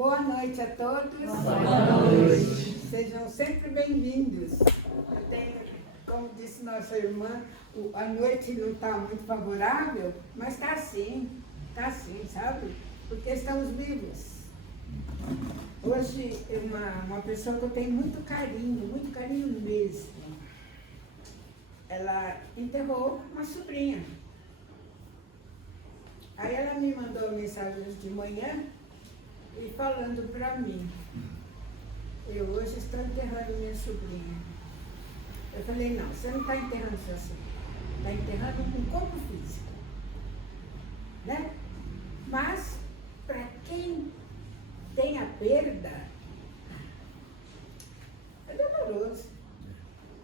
Boa noite a todos. Boa noite. Sejam sempre bem-vindos. Eu tenho, como disse nossa irmã, a noite não está muito favorável, mas está sim, sabe? Porque estamos vivos. Hoje é uma pessoa que eu tenho muito carinho mesmo. Ela enterrou uma sobrinha. Aí ela me mandou uma mensagem hoje de manhã e falando para mim, eu hoje estou enterrando minha sobrinha. Eu falei, não, você não está enterrando sua sobrinha, está enterrando um corpo físico. Né? Mas, para quem tem a perda, é doloroso.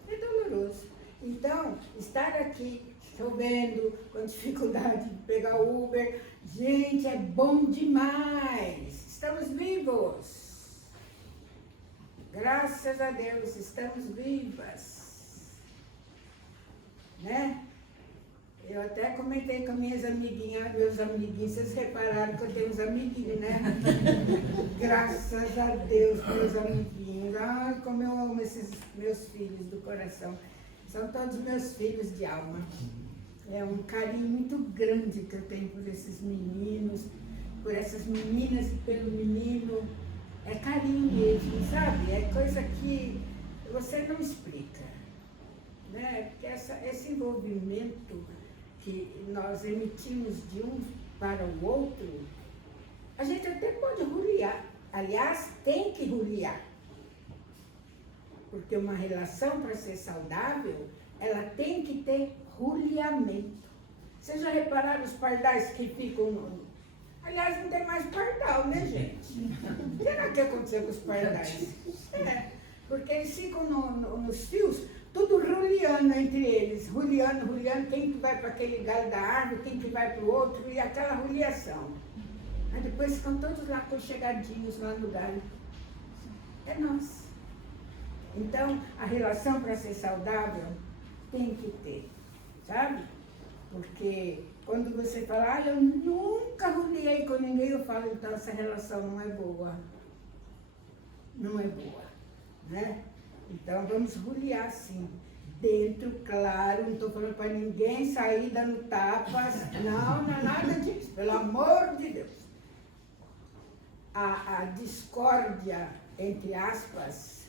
É doloroso. Então, estar aqui chovendo, com dificuldade de pegar o Uber, gente, é bom demais. Estamos vivos. Graças a Deus, estamos vivas. Né? Eu até comentei com minhas amiguinhas, meus amiguinhos, vocês repararam que eu tenho uns amiguinhos, né? Graças a Deus, meus amiguinhos. Ai, como eu amo esses meus filhos do coração. São todos meus filhos de alma. É um carinho muito grande que eu tenho por esses meninos, por essas meninas e pelo menino. É carinho mesmo, sabe? É coisa que você não explica. Né? Porque esse envolvimento que nós emitimos de um para o outro, a gente até pode ruliar. Aliás, tem que ruliar. Porque uma relação, para ser saudável, ela tem que ter ruliamento. Vocês já repararam os pardais que ficam no... Aliás, não tem mais pardal, né, gente? Será que aconteceu com os pardais? É, porque eles ficam nos fios, tudo ruliando entre eles. Ruliando, quem que vai para aquele galho da árvore, quem que vai para o outro, e aquela ruliação. Aí depois ficam todos lá aconchegadinhos lá no galho. É nós. Então, a relação, para ser saudável, tem que ter, sabe? Porque quando você fala, eu nunca ruliei com ninguém, eu falo, então essa relação não é boa. Não é boa, né? Então, vamos ruliar sim. Dentro, claro, não estou falando para ninguém sair dando tapas. Não, não é nada disso, pelo amor de Deus. A discórdia, entre aspas,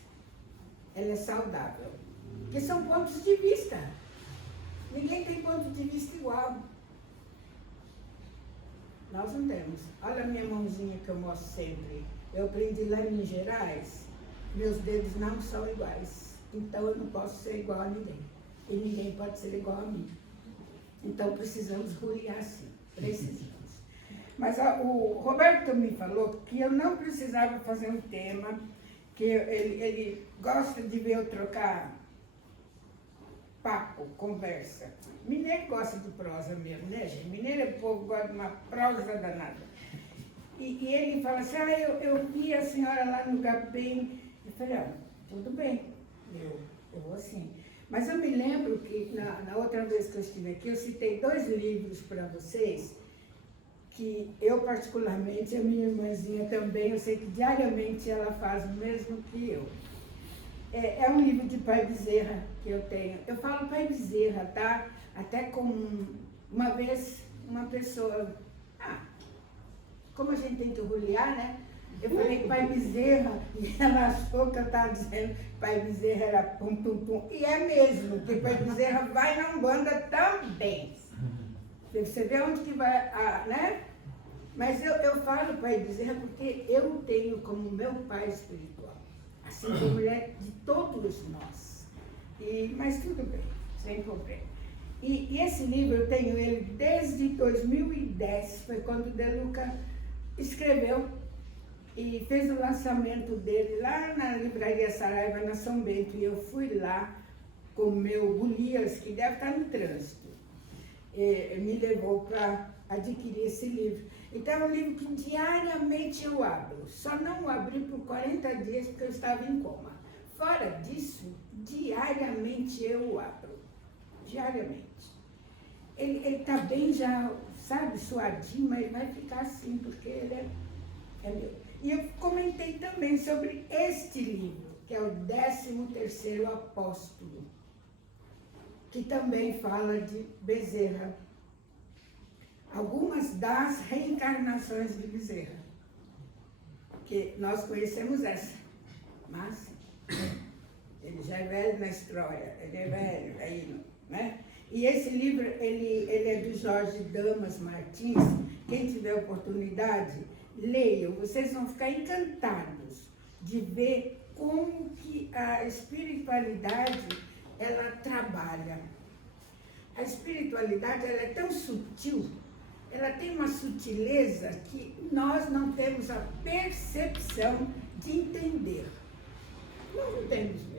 ela é saudável. Porque são pontos de vista. Ninguém tem ponto de vista igual. Nós não temos. Olha a minha mãozinha que eu mostro sempre. Eu aprendi lá em Minas Gerais, meus dedos não são iguais. Então eu não posso ser igual a ninguém. E ninguém pode ser igual a mim. Então precisamos ruliar sim. Precisamos. Mas o Roberto me falou que eu não precisava fazer um tema, que ele gosta de ver eu trocar papo, conversa. Mineiro gosta de prosa mesmo, né, gente? Mineiro, o povo gosta de uma prosa danada. E ele fala assim, eu vi a senhora lá no Gapem. Eu falei, tudo bem, eu vou assim. Mas eu me lembro que na outra vez que eu estive aqui, eu citei 2 livros para vocês, que eu particularmente, a minha irmãzinha também, eu sei que diariamente ela faz o mesmo que eu. É um livro de Pai Bezerra que eu tenho. Eu falo Pai Bezerra, tá? Até com uma vez uma pessoa, como a gente tem que ruliar, né? Eu falei Pai Bezerra e ela achou que eu estava dizendo Pai Bezerra era pum, pum, pum. E é mesmo, porque Pai Bezerra vai na Umbanda também. Você vê onde que vai, né? Mas eu falo Pai Bezerra porque eu tenho como meu pai espiritual. Assim como ele é de todos nós. Mas tudo bem, sem problema. E esse livro eu tenho ele desde 2010, foi quando o De Luca escreveu e fez o lançamento dele lá na Livraria Saraiva, na São Bento. E eu fui lá com o meu Golias, que deve estar no trânsito. Me levou para adquirir esse livro. Então é um livro que diariamente eu abro. Só não abri por 40 dias porque eu estava em coma. Fora disso, diariamente eu abro. Diariamente. Ele está bem já, sabe, suadinho, mas vai ficar assim, porque ele é meu. E eu sobre este livro, que é o 13º Apóstolo, que também fala de Bezerra. Algumas das reencarnações de Bezerra, que nós conhecemos essa, mas ele já é velho na história, ele é velho aí, né? E esse livro, ele é do Jorge Damas Martins. Quem tiver oportunidade, leiam, vocês vão ficar encantados de ver como que a espiritualidade, ela trabalha. A espiritualidade, ela é tão sutil, ela tem uma sutileza que nós não temos a percepção de entender. Nós não temos mesmo.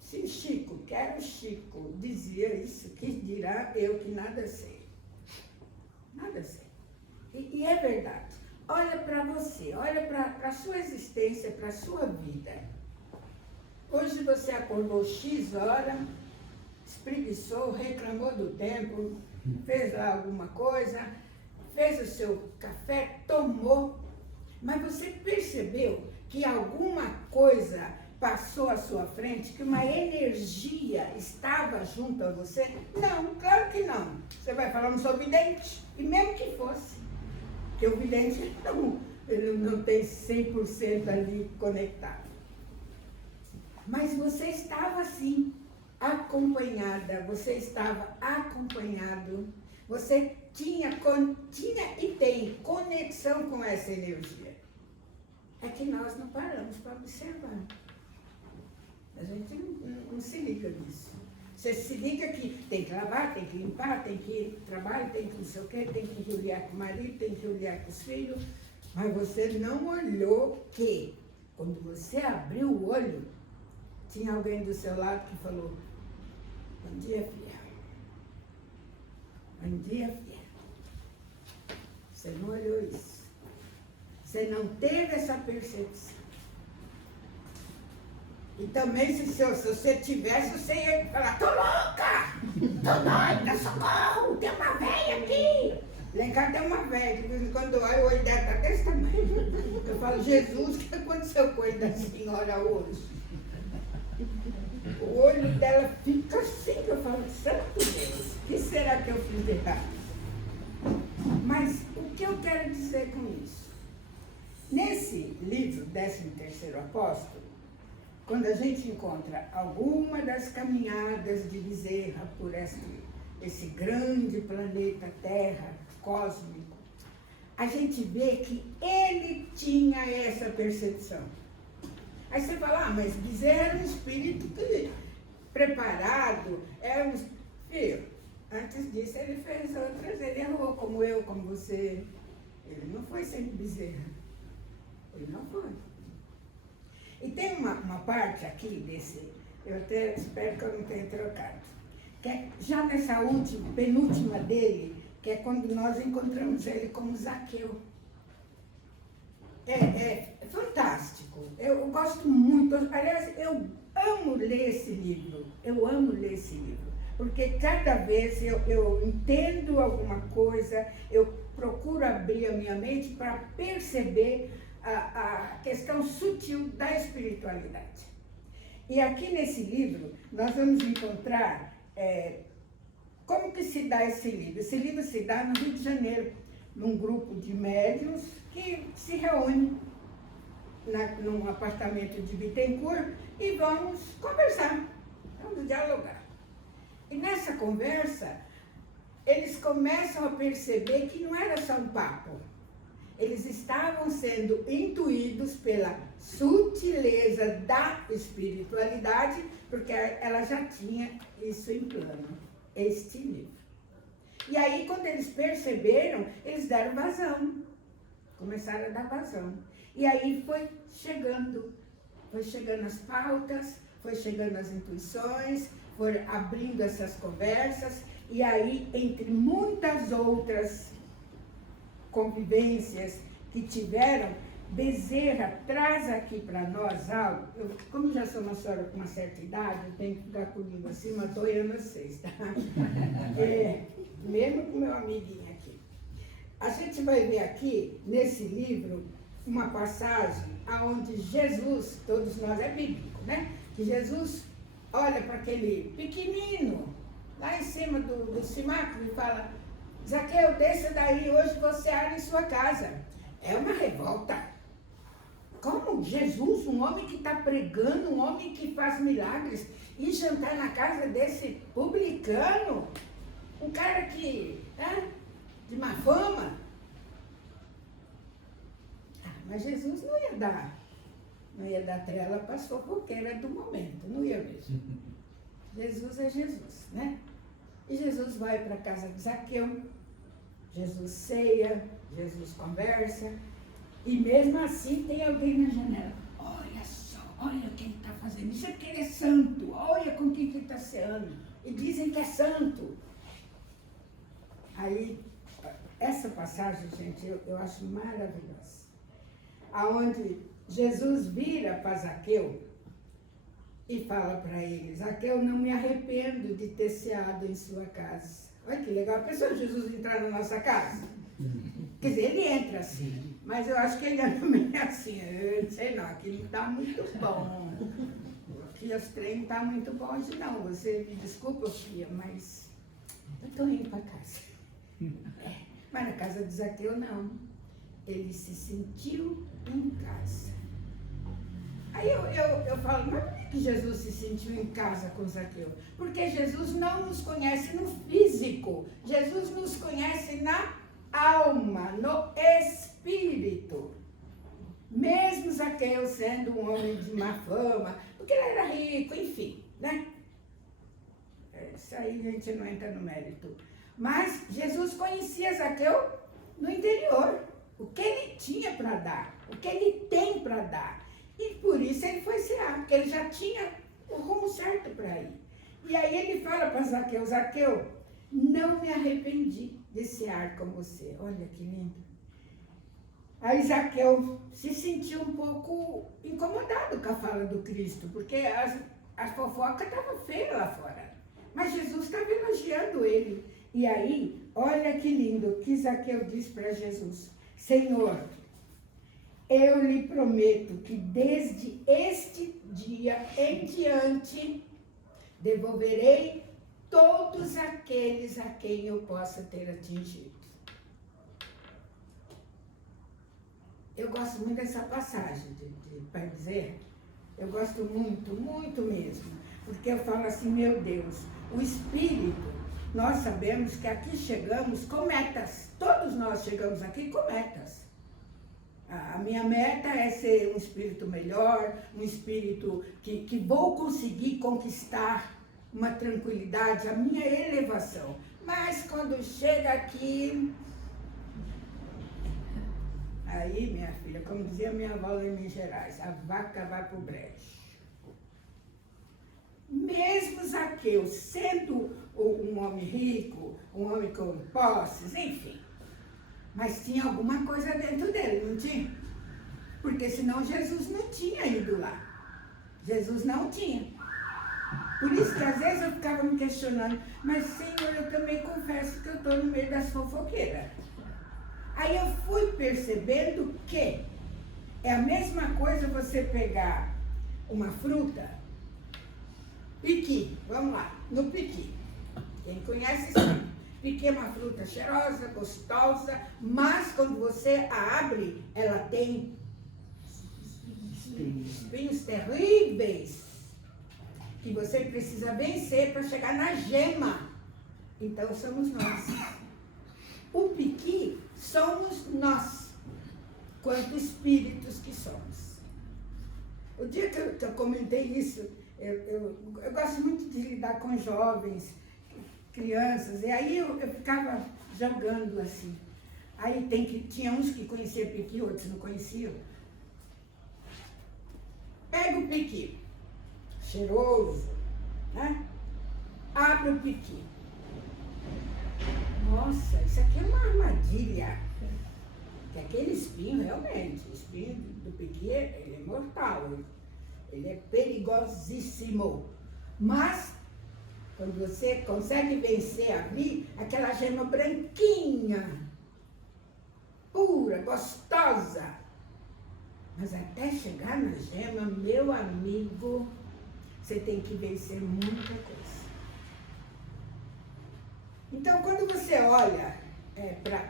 Se Chico, quero Chico, dizia isso, que dirá eu que nada sei. Nada sei. E é verdade. Olha para você, olha para a sua existência, para a sua vida. Hoje você acordou X hora, espreguiçou, reclamou do tempo, fez lá alguma coisa, fez o seu café, tomou, mas você percebeu que alguma coisa passou à sua frente, que uma energia estava junto a você? Não, claro que não. Você vai falar, não sou vidente, e mesmo que fosse, porque o vidente ele não tem 100% ali conectado. Mas você estava assim, acompanhada, você estava acompanhado, você tinha e tem conexão com essa energia. É que nós não paramos para observar. A gente não se liga nisso. Você se liga que tem que lavar, tem que limpar, tem que ir para o trabalho, tem que não sei o quê, tem que olhar com o marido, tem que olhar com os filhos, mas você não olhou que, quando você abriu o olho, tinha alguém do seu lado que falou, bom dia, filha. Bom dia, filha. Você não olhou isso. Você não teve essa percepção. E também, se você tivesse, você ia falar, tô louca! Tô doida, socorro! Tem uma véia aqui! Lá em casa tem uma véia, que de vez em quando eu olho dela, tá desse tamanho. Eu falo, Jesus, o que aconteceu com ele da senhora hoje? O olho dela fica assim, que eu falo, santo Deus, o que será que eu fiz de errado? Mas o que eu quero dizer com isso? Nesse livro, 13º Apóstolo, quando a gente encontra alguma das caminhadas de Bezerra por esse grande planeta Terra, cósmico, a gente vê que ele tinha essa percepção. Aí você fala, mas Bezerra era um espírito preparado, era um... Filho, antes disso ele fez outras, ele errou, como eu, como você. Ele não foi sempre Bezerra. Ele não foi. E tem uma parte aqui desse, eu até espero que eu não tenha trocado, que é já nessa penúltima dele, que é quando nós encontramos ele como Zaqueu. É fantástico. Eu gosto muito. Aliás, eu amo ler esse livro. Eu amo ler esse livro. Porque cada vez eu entendo alguma coisa, eu procuro abrir a minha mente para perceber a questão sutil da espiritualidade. E aqui nesse livro, nós vamos encontrar como que se dá esse livro. Esse livro se dá no Rio de Janeiro, num grupo de médiuns que se reúnem num apartamento de Bittencourt e vamos conversar, vamos dialogar. E nessa conversa, eles começam a perceber que não era só um papo. Eles estavam sendo intuídos pela sutileza da espiritualidade, porque ela já tinha isso em plano, este livro. E aí, quando eles perceberam, eles deram vazão, começaram a dar vazão. E aí foi chegando as pautas, foi chegando as intuições, foram abrindo essas conversas, e aí, entre muitas outras convivências que tiveram, Bezerra traz aqui para nós algo. Como já sou uma senhora com uma certa idade, eu tenho que ficar comigo assim, mas estou eu a vocês, tá? Mesmo com meu amiguinho aqui. A gente vai ver aqui, nesse livro, uma passagem onde Jesus, todos nós é bíblico, né? Que Jesus olha para aquele pequenino, lá em cima do cimácio, e fala: Zaqueu, desça daí, hoje você abre em sua casa. É uma revolta. Como Jesus, um homem que está pregando, um homem que faz milagres, e jantar na casa desse publicano, um cara que, né, de má fama. Mas Jesus não ia dar trela para as fofoqueiras do momento, não ia mesmo. Jesus é Jesus, né? E Jesus vai para a casa de Zaqueu, Jesus ceia, Jesus conversa, e mesmo assim tem alguém na janela. Olha só, olha quem está fazendo isso, é porque ele é santo, olha com quem que está ceando. E dizem que é santo. Aí, essa passagem, gente, eu acho maravilhosa. Aonde Jesus vira para Zaqueu e fala para ele: Zaqueu, não me arrependo de ter ceado em sua casa. Olha que legal, a pessoa Jesus entrar na nossa casa. Quer dizer, ele entra assim, mas eu acho que ele anda meio assim, eu sei não, aqui não está muito bom. Aqui os trem não está muito bom hoje não. Você me desculpa, filha, mas eu estou indo para casa. Mas na casa de Zaqueu não. Ele se sentiu em casa. Aí eu falo, mas por que Jesus se sentiu em casa com Zaqueu? Porque Jesus não nos conhece no físico. Jesus nos conhece na alma, no espírito. Mesmo Zaqueu sendo um homem de má fama, porque ele era rico, enfim, né? Isso aí a gente não entra no mérito. Mas Jesus conhecia Zaqueu no interior. O que ele tinha para dar, o que ele tem para dar. E por isso ele foi cear, porque ele já tinha o rumo certo para ir. E aí ele fala para Zaqueu: Zaqueu, não me arrependi de cear com você. Olha que lindo. Aí Zaqueu se sentiu um pouco incomodado com a fala do Cristo, porque as fofocas estavam feias lá fora. Mas Jesus estava elogiando ele. E aí, olha que lindo que Zaqueu diz para Jesus: Senhor, eu lhe prometo que desde este dia em diante devolverei todos aqueles a quem eu possa ter atingido. Eu gosto muito dessa passagem, para dizer, eu gosto muito, muito mesmo, porque eu falo assim, meu Deus, o Espírito, nós sabemos que aqui chegamos com metas, todos nós chegamos aqui com metas. A minha meta é ser um espírito melhor, um espírito que vou conseguir conquistar uma tranquilidade, a minha elevação. Mas quando chega aqui, aí, minha filha, como dizia minha avó em Minas Gerais, a vaca vai pro brejo. Mesmo Zaqueu sendo um homem rico, um homem com posses, enfim, mas tinha alguma coisa dentro dele, não tinha? Porque senão Jesus não tinha ido lá. Jesus não tinha. Por isso que às vezes eu ficava me questionando, mas Senhor, eu também confesso que eu estou no meio das fofoqueiras. Aí eu fui percebendo que é a mesma coisa você pegar uma fruta, piqui, vamos lá, no piqui. Quem conhece sabe. Piqui é uma fruta cheirosa, gostosa, mas quando você a abre, ela tem espinhos terríveis que você precisa vencer para chegar na gema. Então somos nós. O piqui somos nós, quanto espíritos que somos. O dia que eu comentei isso, eu gosto muito de lidar com jovens, crianças, e aí eu ficava jogando assim. Aí tinha uns que conheciam piqui, outros não conheciam. Pega o piqui, cheiroso, né? Abre o piqui. Nossa, isso aqui é uma armadilha. Que aquele espinho, realmente, o espinho do piqui, ele é mortal, ele é perigosíssimo. Mas, quando você consegue vencer, abrir aquela gema branquinha, pura, gostosa, Mas até chegar na gema, meu amigo, você tem que vencer muita coisa. Então, quando você olha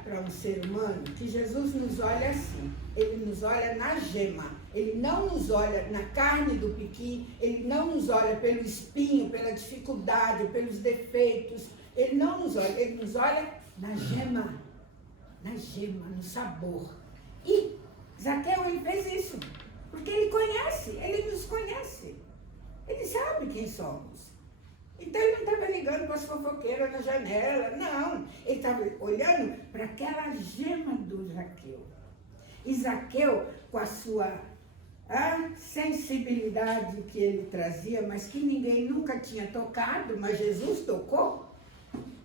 para um ser humano, que Jesus nos olha assim, ele nos olha na gema, ele não nos olha na carne do piqui, ele não nos olha pelo espinho, pela dificuldade, pelos defeitos, ele não nos olha, ele nos olha na gema, no sabor. E Zaqueu, ele fez isso, porque ele conhece, ele nos conhece, ele sabe quem somos. Então ele não estava ligando para as fofoqueiras na janela, não. Ele estava olhando para aquela gema do Zaqueu. E Zaqueu, com a sua sensibilidade que ele trazia, mas que ninguém nunca tinha tocado, mas Jesus tocou,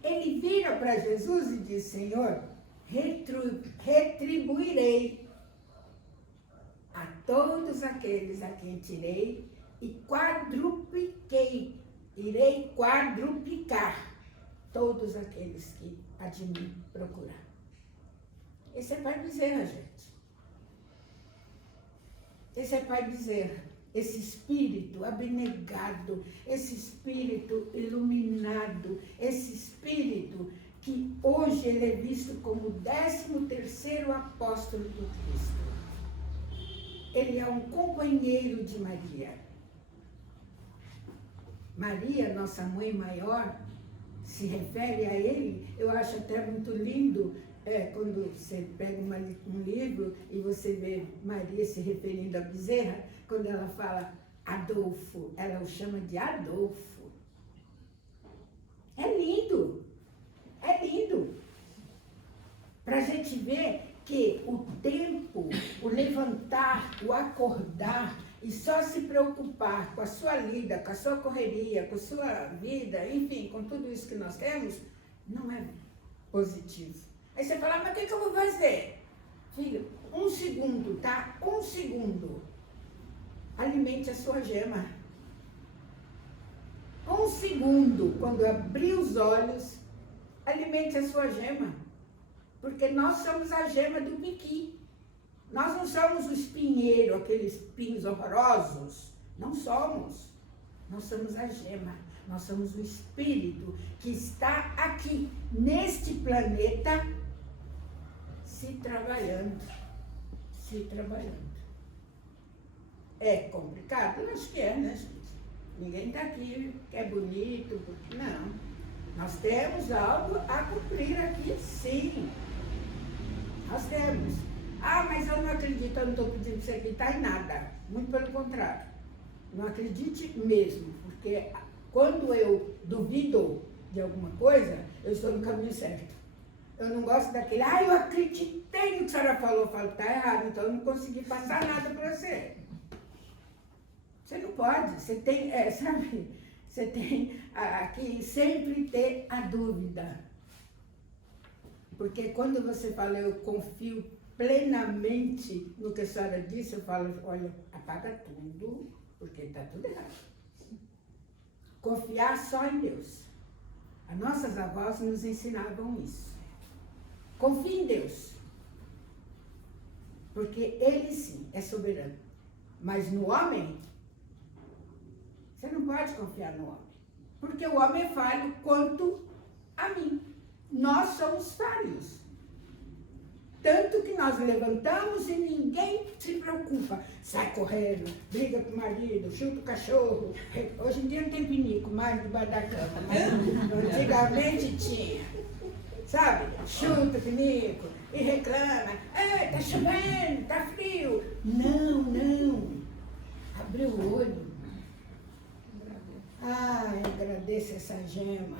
ele vira para Jesus e diz: Senhor, retribuirei a todos aqueles a quem tirei e quadrupliquei. Irei quadruplicar todos aqueles que a de mim procurar. Esse é Pai Bezerra, gente. Esse é Pai Bezerra. Esse espírito abnegado, esse espírito iluminado, esse espírito que hoje ele é visto como o 13º apóstolo do Cristo. Ele é um companheiro de Maria. Maria, nossa mãe maior, se refere a ele, eu acho até muito lindo, quando você pega um livro e você vê Maria se referindo a Bezerra, quando ela fala Adolfo, ela o chama de Adolfo. É lindo, para a gente ver que o tempo, o levantar, o acordar, e só se preocupar com a sua lida, com a sua correria, com a sua vida, enfim, com tudo isso que nós temos, não é positivo. Aí você fala, mas o que eu vou fazer? Filho, 1 segundo, tá? 1 segundo. Alimente a sua gema. 1 segundo, quando abrir os olhos, alimente a sua gema. Porque nós somos a gema do piqui. Nós não somos o espinheiro, aqueles espinhos horrorosos. Não somos. Nós somos a gema. Nós somos o espírito que está aqui, neste planeta, se trabalhando. É complicado? Eu acho que é, né, gente? Ninguém está aqui que é bonito, porque não. Nós temos algo a cumprir aqui, sim. Nós temos. Ah, mas eu não acredito, eu não estou pedindo para você acreditar em nada. Muito pelo contrário. Não acredite mesmo, porque quando eu duvido de alguma coisa, eu estou no caminho certo. Eu não gosto daquele, eu acreditei no que a senhora falou. Eu falo, tá errado, então eu não consegui passar nada para você. Você não pode, você tem, você tem que sempre ter a dúvida. Porque quando você fala, eu confio plenamente no que a senhora disse, eu falo, olha, apaga tudo, porque está tudo errado. Confiar só em Deus. As nossas avós nos ensinavam isso. Confie em Deus. Porque Ele sim é soberano. Mas no homem, você não pode confiar no homem. Porque o homem é falho quanto a mim. Nós somos falhos. Tanto que nós levantamos e ninguém se preocupa. Sai correndo, briga com o marido, chuta o cachorro. Hoje em dia não tem pinico mais debaixo da cama, né? Antigamente tinha. Sabe? Chuta o pinico e reclama. Tá chovendo, tá frio. Não. Abre o olho. Agradeça essa gema.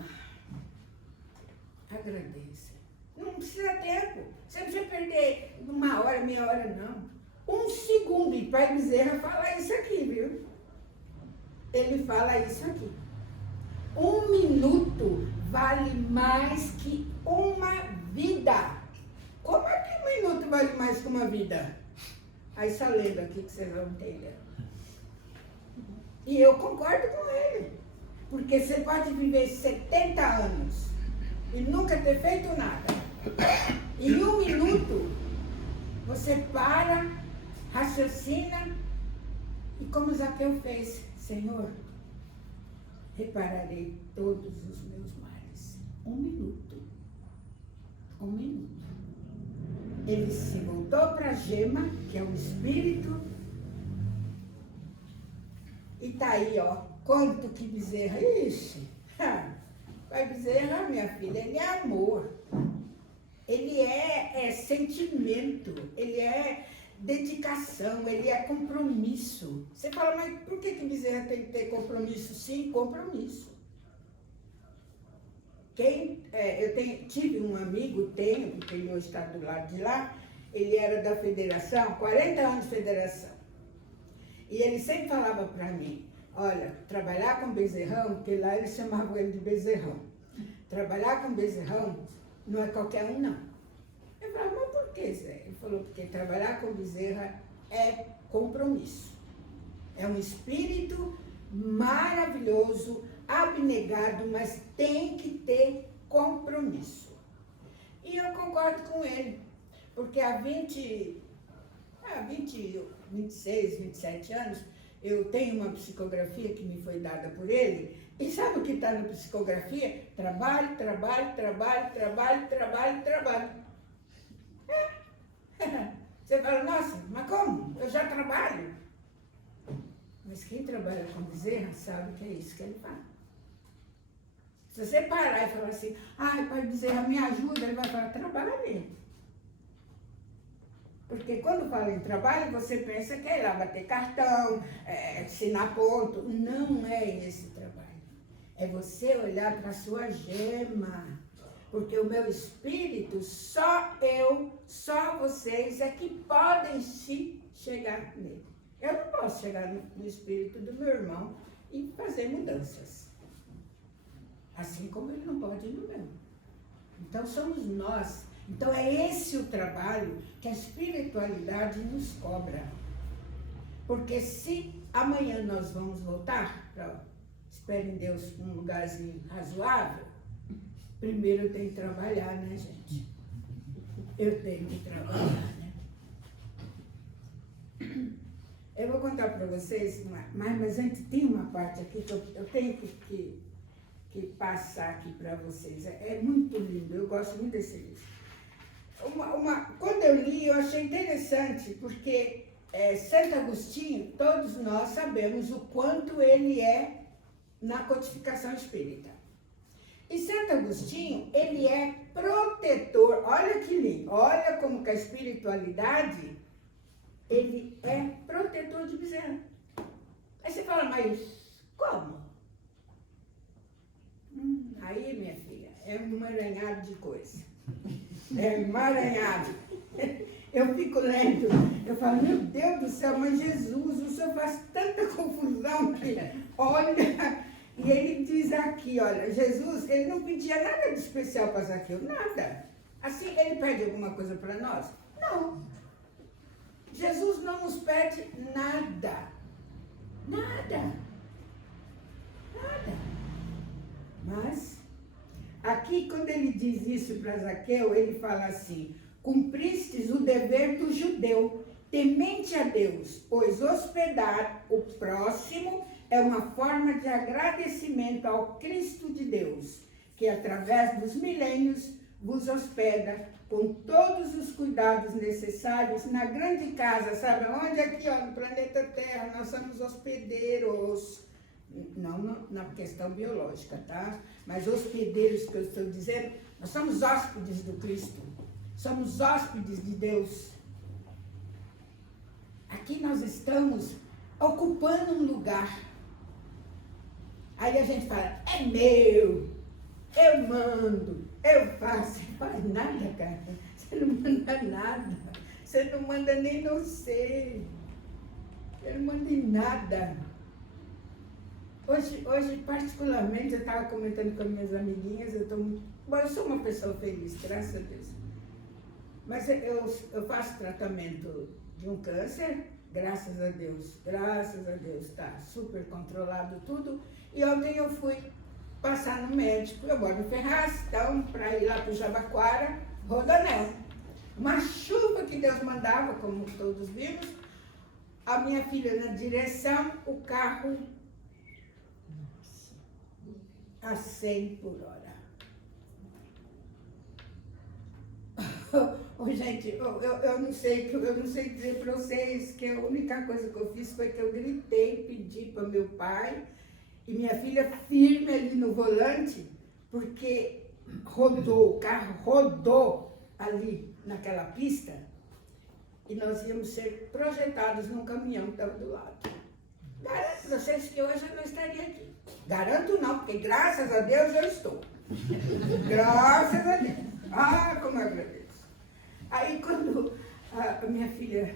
Agradeça. Não precisa tempo. Você não precisa perder 1 hora, meia hora, não. 1 segundo. E Pai Bezerra fala isso aqui, viu? Ele fala isso aqui. 1 minuto vale mais que uma vida. Como é que 1 minuto vale mais que uma vida? Aí só lendo aqui que vocês vão entender. E eu concordo com ele. Porque você pode viver 70 anos e nunca ter feito nada. Em 1 minuto, você para raciocina e como Zaqueu fez, Senhor, repararei todos os meus males. 1 minuto. 1 minuto. Ele se voltou para a gema, que é o espírito, e tá aí, ó, quanto que Bezerra. Ixi, Pai Bezerra, minha filha, ele é amor. Ele é sentimento, ele é dedicação, ele é compromisso. Você fala, mas por que Bezerra tem que ter compromisso? Sim, compromisso. Tive um amigo, porque ele hoje está do lado de lá, ele era da federação, 40 anos de federação. E ele sempre falava para mim, olha, trabalhar com Bezerrão, porque lá eles chamavam ele de Bezerrão. Trabalhar com Bezerrão não é qualquer um, não. Eu falava, mas por que, Zé? Ele falou, porque trabalhar com Bezerra é compromisso. É um espírito maravilhoso, abnegado, mas tem que ter compromisso. E eu concordo com ele, porque há 26, 27 anos, eu tenho uma psicografia que me foi dada por ele, e sabe o que está na psicografia? Trabalho, trabalho, trabalho, trabalho, trabalho, trabalho. Você fala, nossa, mas como? Eu já trabalho. Mas quem trabalha com Bezerra sabe que é isso que ele fala. Se você parar e falar assim, ai, Pai Bezerra, me ajuda, ele vai falar, trabalhe. Porque quando fala em trabalho, você pensa que é ir lá bater cartão, assinar ponto. Não é esse trabalho. É você olhar para a sua gema. Porque o meu espírito, só eu, só vocês é que podem se chegar nele. Eu não posso chegar no espírito do meu irmão e fazer mudanças. Assim como ele não pode no meu. Então somos nós. Então é esse o trabalho que a espiritualidade nos cobra. Porque se amanhã nós vamos voltar, espero em Deus um lugarzinho razoável, primeiro eu tenho que trabalhar, né, gente? Eu tenho que trabalhar, né? Eu vou contar para vocês, mas antes tem uma parte aqui que eu tenho que passar aqui para vocês. É muito lindo, eu gosto muito desse livro. Quando eu li, eu achei interessante, porque Santo Agostinho, todos nós sabemos o quanto ele é na codificação espírita. E Santo Agostinho, ele é protetor, olha que lindo, olha como que a espiritualidade, ele é protetor de Bezerra. Aí você fala, mas como? Aí, minha filha, é um emaranhado de coisa. É emaranhado. Eu fico lendo, eu falo, meu Deus do céu, mas Jesus, o senhor faz tanta confusão que, olha, e ele diz aqui, olha, Jesus, ele não pedia nada de especial para Zaqueu, nada. Assim, ele pede alguma coisa para nós? Não. Jesus não nos pede nada. Nada. Nada. Mas, aqui, quando ele diz isso para Zaqueu, ele fala assim, cumpristes o dever do judeu, temente a Deus, pois hospedar o próximo é uma forma de agradecimento ao Cristo de Deus, que através dos milênios vos hospeda com todos os cuidados necessários na grande casa, sabe onde? Aqui, ó, no planeta Terra, nós somos hospedeiros. Não na questão biológica, tá? Mas hospedeiros que eu estou dizendo, nós somos hóspedes do Cristo. Somos hóspedes de Deus. Aqui nós estamos ocupando um lugar. Aí a gente fala, é meu, eu mando, eu faço. Não faz nada, cara. Você não manda nada. Você não manda nem no ser. Eu não mando em nada. Hoje, particularmente, eu estava comentando com as minhas amiguinhas, eu sou uma pessoa feliz, graças a Deus. Mas eu faço tratamento de um câncer, graças a Deus, está super controlado tudo. E ontem eu fui passar no médico, eu moro no Ferraz, então, para ir lá para o Jabaquara, Rodoanel. Uma chuva que Deus mandava, como todos vimos, a minha filha na direção, o carro a 100 por hora. Gente, eu não sei dizer para vocês que a única coisa que eu fiz foi que eu gritei, pedi para meu pai e minha filha firme ali no volante, porque o carro rodou ali naquela pista e nós íamos ser projetados num caminhão que estava do lado. Garanto para vocês que hoje eu não estaria aqui. Garanto não, porque graças a Deus eu estou. Graças a Deus. Ah, como eu agradeço. Aí quando a minha filha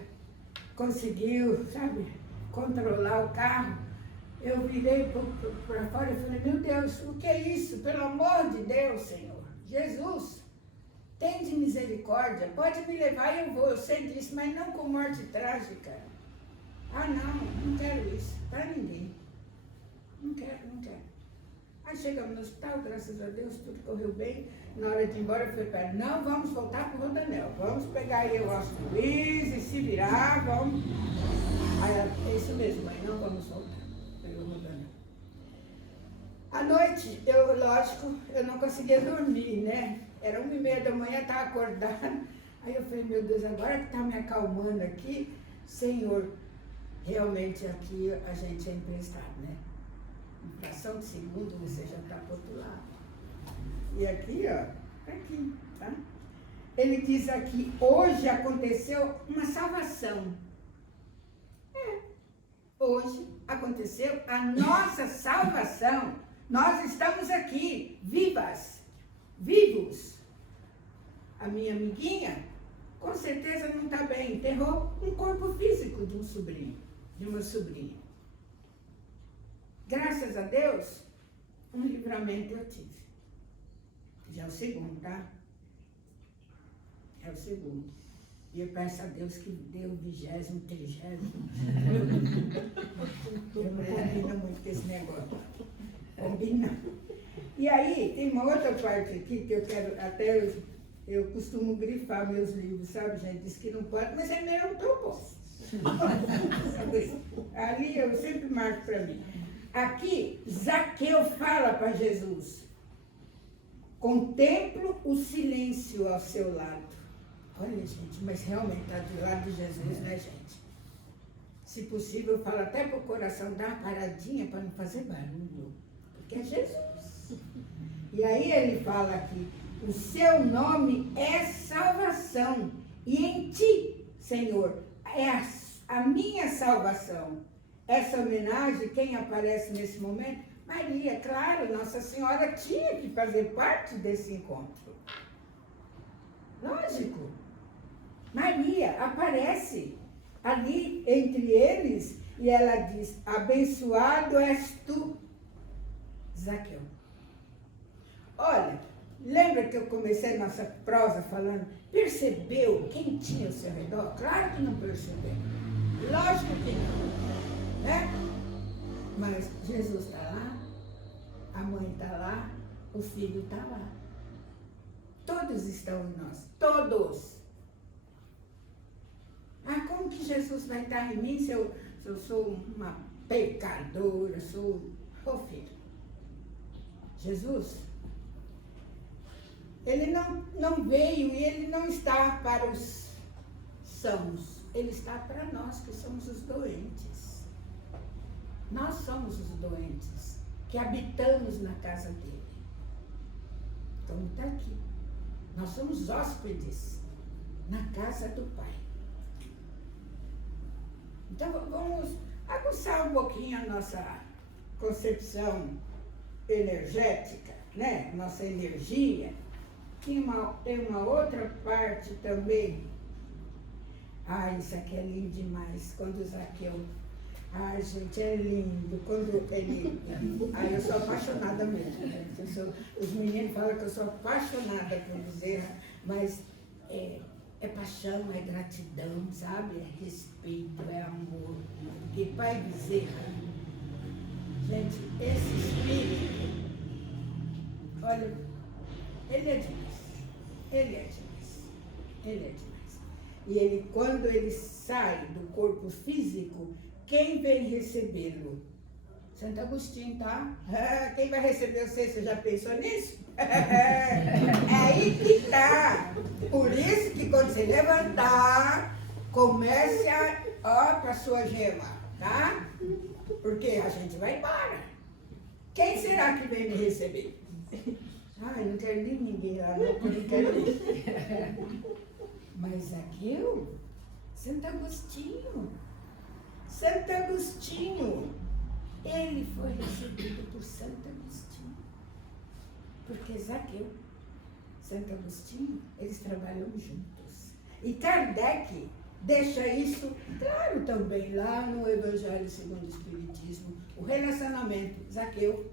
conseguiu, sabe, controlar o carro, eu virei para fora e falei, meu Deus, o que é isso? Pelo amor de Deus, Senhor. Jesus, tem de misericórdia, pode me levar e eu vou, eu sei disso, mas não com morte trágica. Ah, não quero isso, para ninguém. Não quero. Aí chegamos no hospital, graças a Deus, tudo correu bem. Na hora de ir embora, eu falei para ela, não vamos voltar para o Rodanel, vamos pegar aí o Austin Luiz e se virar, vamos. Aí ela, é isso mesmo, mãe, não vamos voltar. Pegou o Rodanel. À noite, lógico, eu não conseguia dormir, né? Era 1h30 da manhã, estava acordada. Aí eu falei, meu Deus, agora que está me acalmando aqui, Senhor, realmente aqui a gente é emprestado, né? Em fração de segundo você já está para o outro lado. E aqui, ó, aqui, tá? Ele diz aqui, hoje aconteceu uma salvação. Hoje aconteceu a nossa salvação. Nós estamos aqui, vivos. A minha amiguinha, com certeza não está bem, enterrou um corpo físico de um sobrinho, de uma sobrinha. Graças a Deus, um livramento eu tive. Já é o segundo, tá? É o segundo. E eu peço a Deus que dê o 20º, 30º. Eu não combino muito com esse negócio. Combina. E aí, tem uma outra parte aqui que eu quero, até eu costumo grifar meus livros, sabe, gente? Diz que não pode, mas é meu, eu posso. Ali eu sempre marco para mim. Aqui, Zaqueu fala para Jesus, contemplo o silêncio ao seu lado. Olha, gente, mas realmente está do lado de Jesus, né, gente? Se possível, eu falo até para o coração dar uma paradinha para não fazer barulho, porque é Jesus. E aí ele fala aqui, o seu nome é salvação, e em ti, Senhor, é a minha salvação. Essa homenagem, quem aparece nesse momento? Maria, claro, Nossa Senhora tinha que fazer parte desse encontro. Lógico. Maria aparece ali entre eles e ela diz, abençoado és tu, Zaqueu. Olha, lembra que eu comecei nossa prosa falando, percebeu quem tinha ao seu redor? Claro que não percebeu. Lógico que não, né? Mas Jesus está lá, a mãe está lá, o filho está lá. Todos estão em nós, todos. Ah, como que Jesus vai estar em mim se eu sou uma pecadora, Ô filho, Jesus, ele não veio e ele não está para os sãos, ele está para nós que somos os doentes. Nós somos os doentes que habitamos na casa dele. Então está aqui. Nós somos hóspedes na casa do Pai. Então vamos aguçar um pouquinho a nossa concepção energética, né? Nossa energia. Tem uma outra parte também. Ah, isso aqui é lindo demais. Quando o Zaqueu... Ai, gente, é lindo. Quando ele... eu sou apaixonada mesmo. Né? Os meninos falam que eu sou apaixonada por Bezerra, mas é paixão, é gratidão, sabe? É respeito, é amor. E Pai Bezerra, gente, esse espírito, olha, ele é demais. Ele é demais. Ele é demais. E ele, quando ele sai do corpo físico, quem vem recebê-lo? Santo Agostinho, tá? Quem vai receber você já pensou nisso? É aí que tá. Por isso que quando você levantar, comece a... Ó, pra sua gema, tá? Porque a gente vai embora. Quem será que vem me receber? Ai, não quero nem ninguém lá, não, porque eu não quero ir. Mas Zaqueu, Santo Agostinho, ele foi recebido por Santo Agostinho. Porque Zaqueu, Santo Agostinho, eles trabalham juntos. E Kardec deixa isso claro também lá no Evangelho segundo o Espiritismo, o relacionamento Zaqueu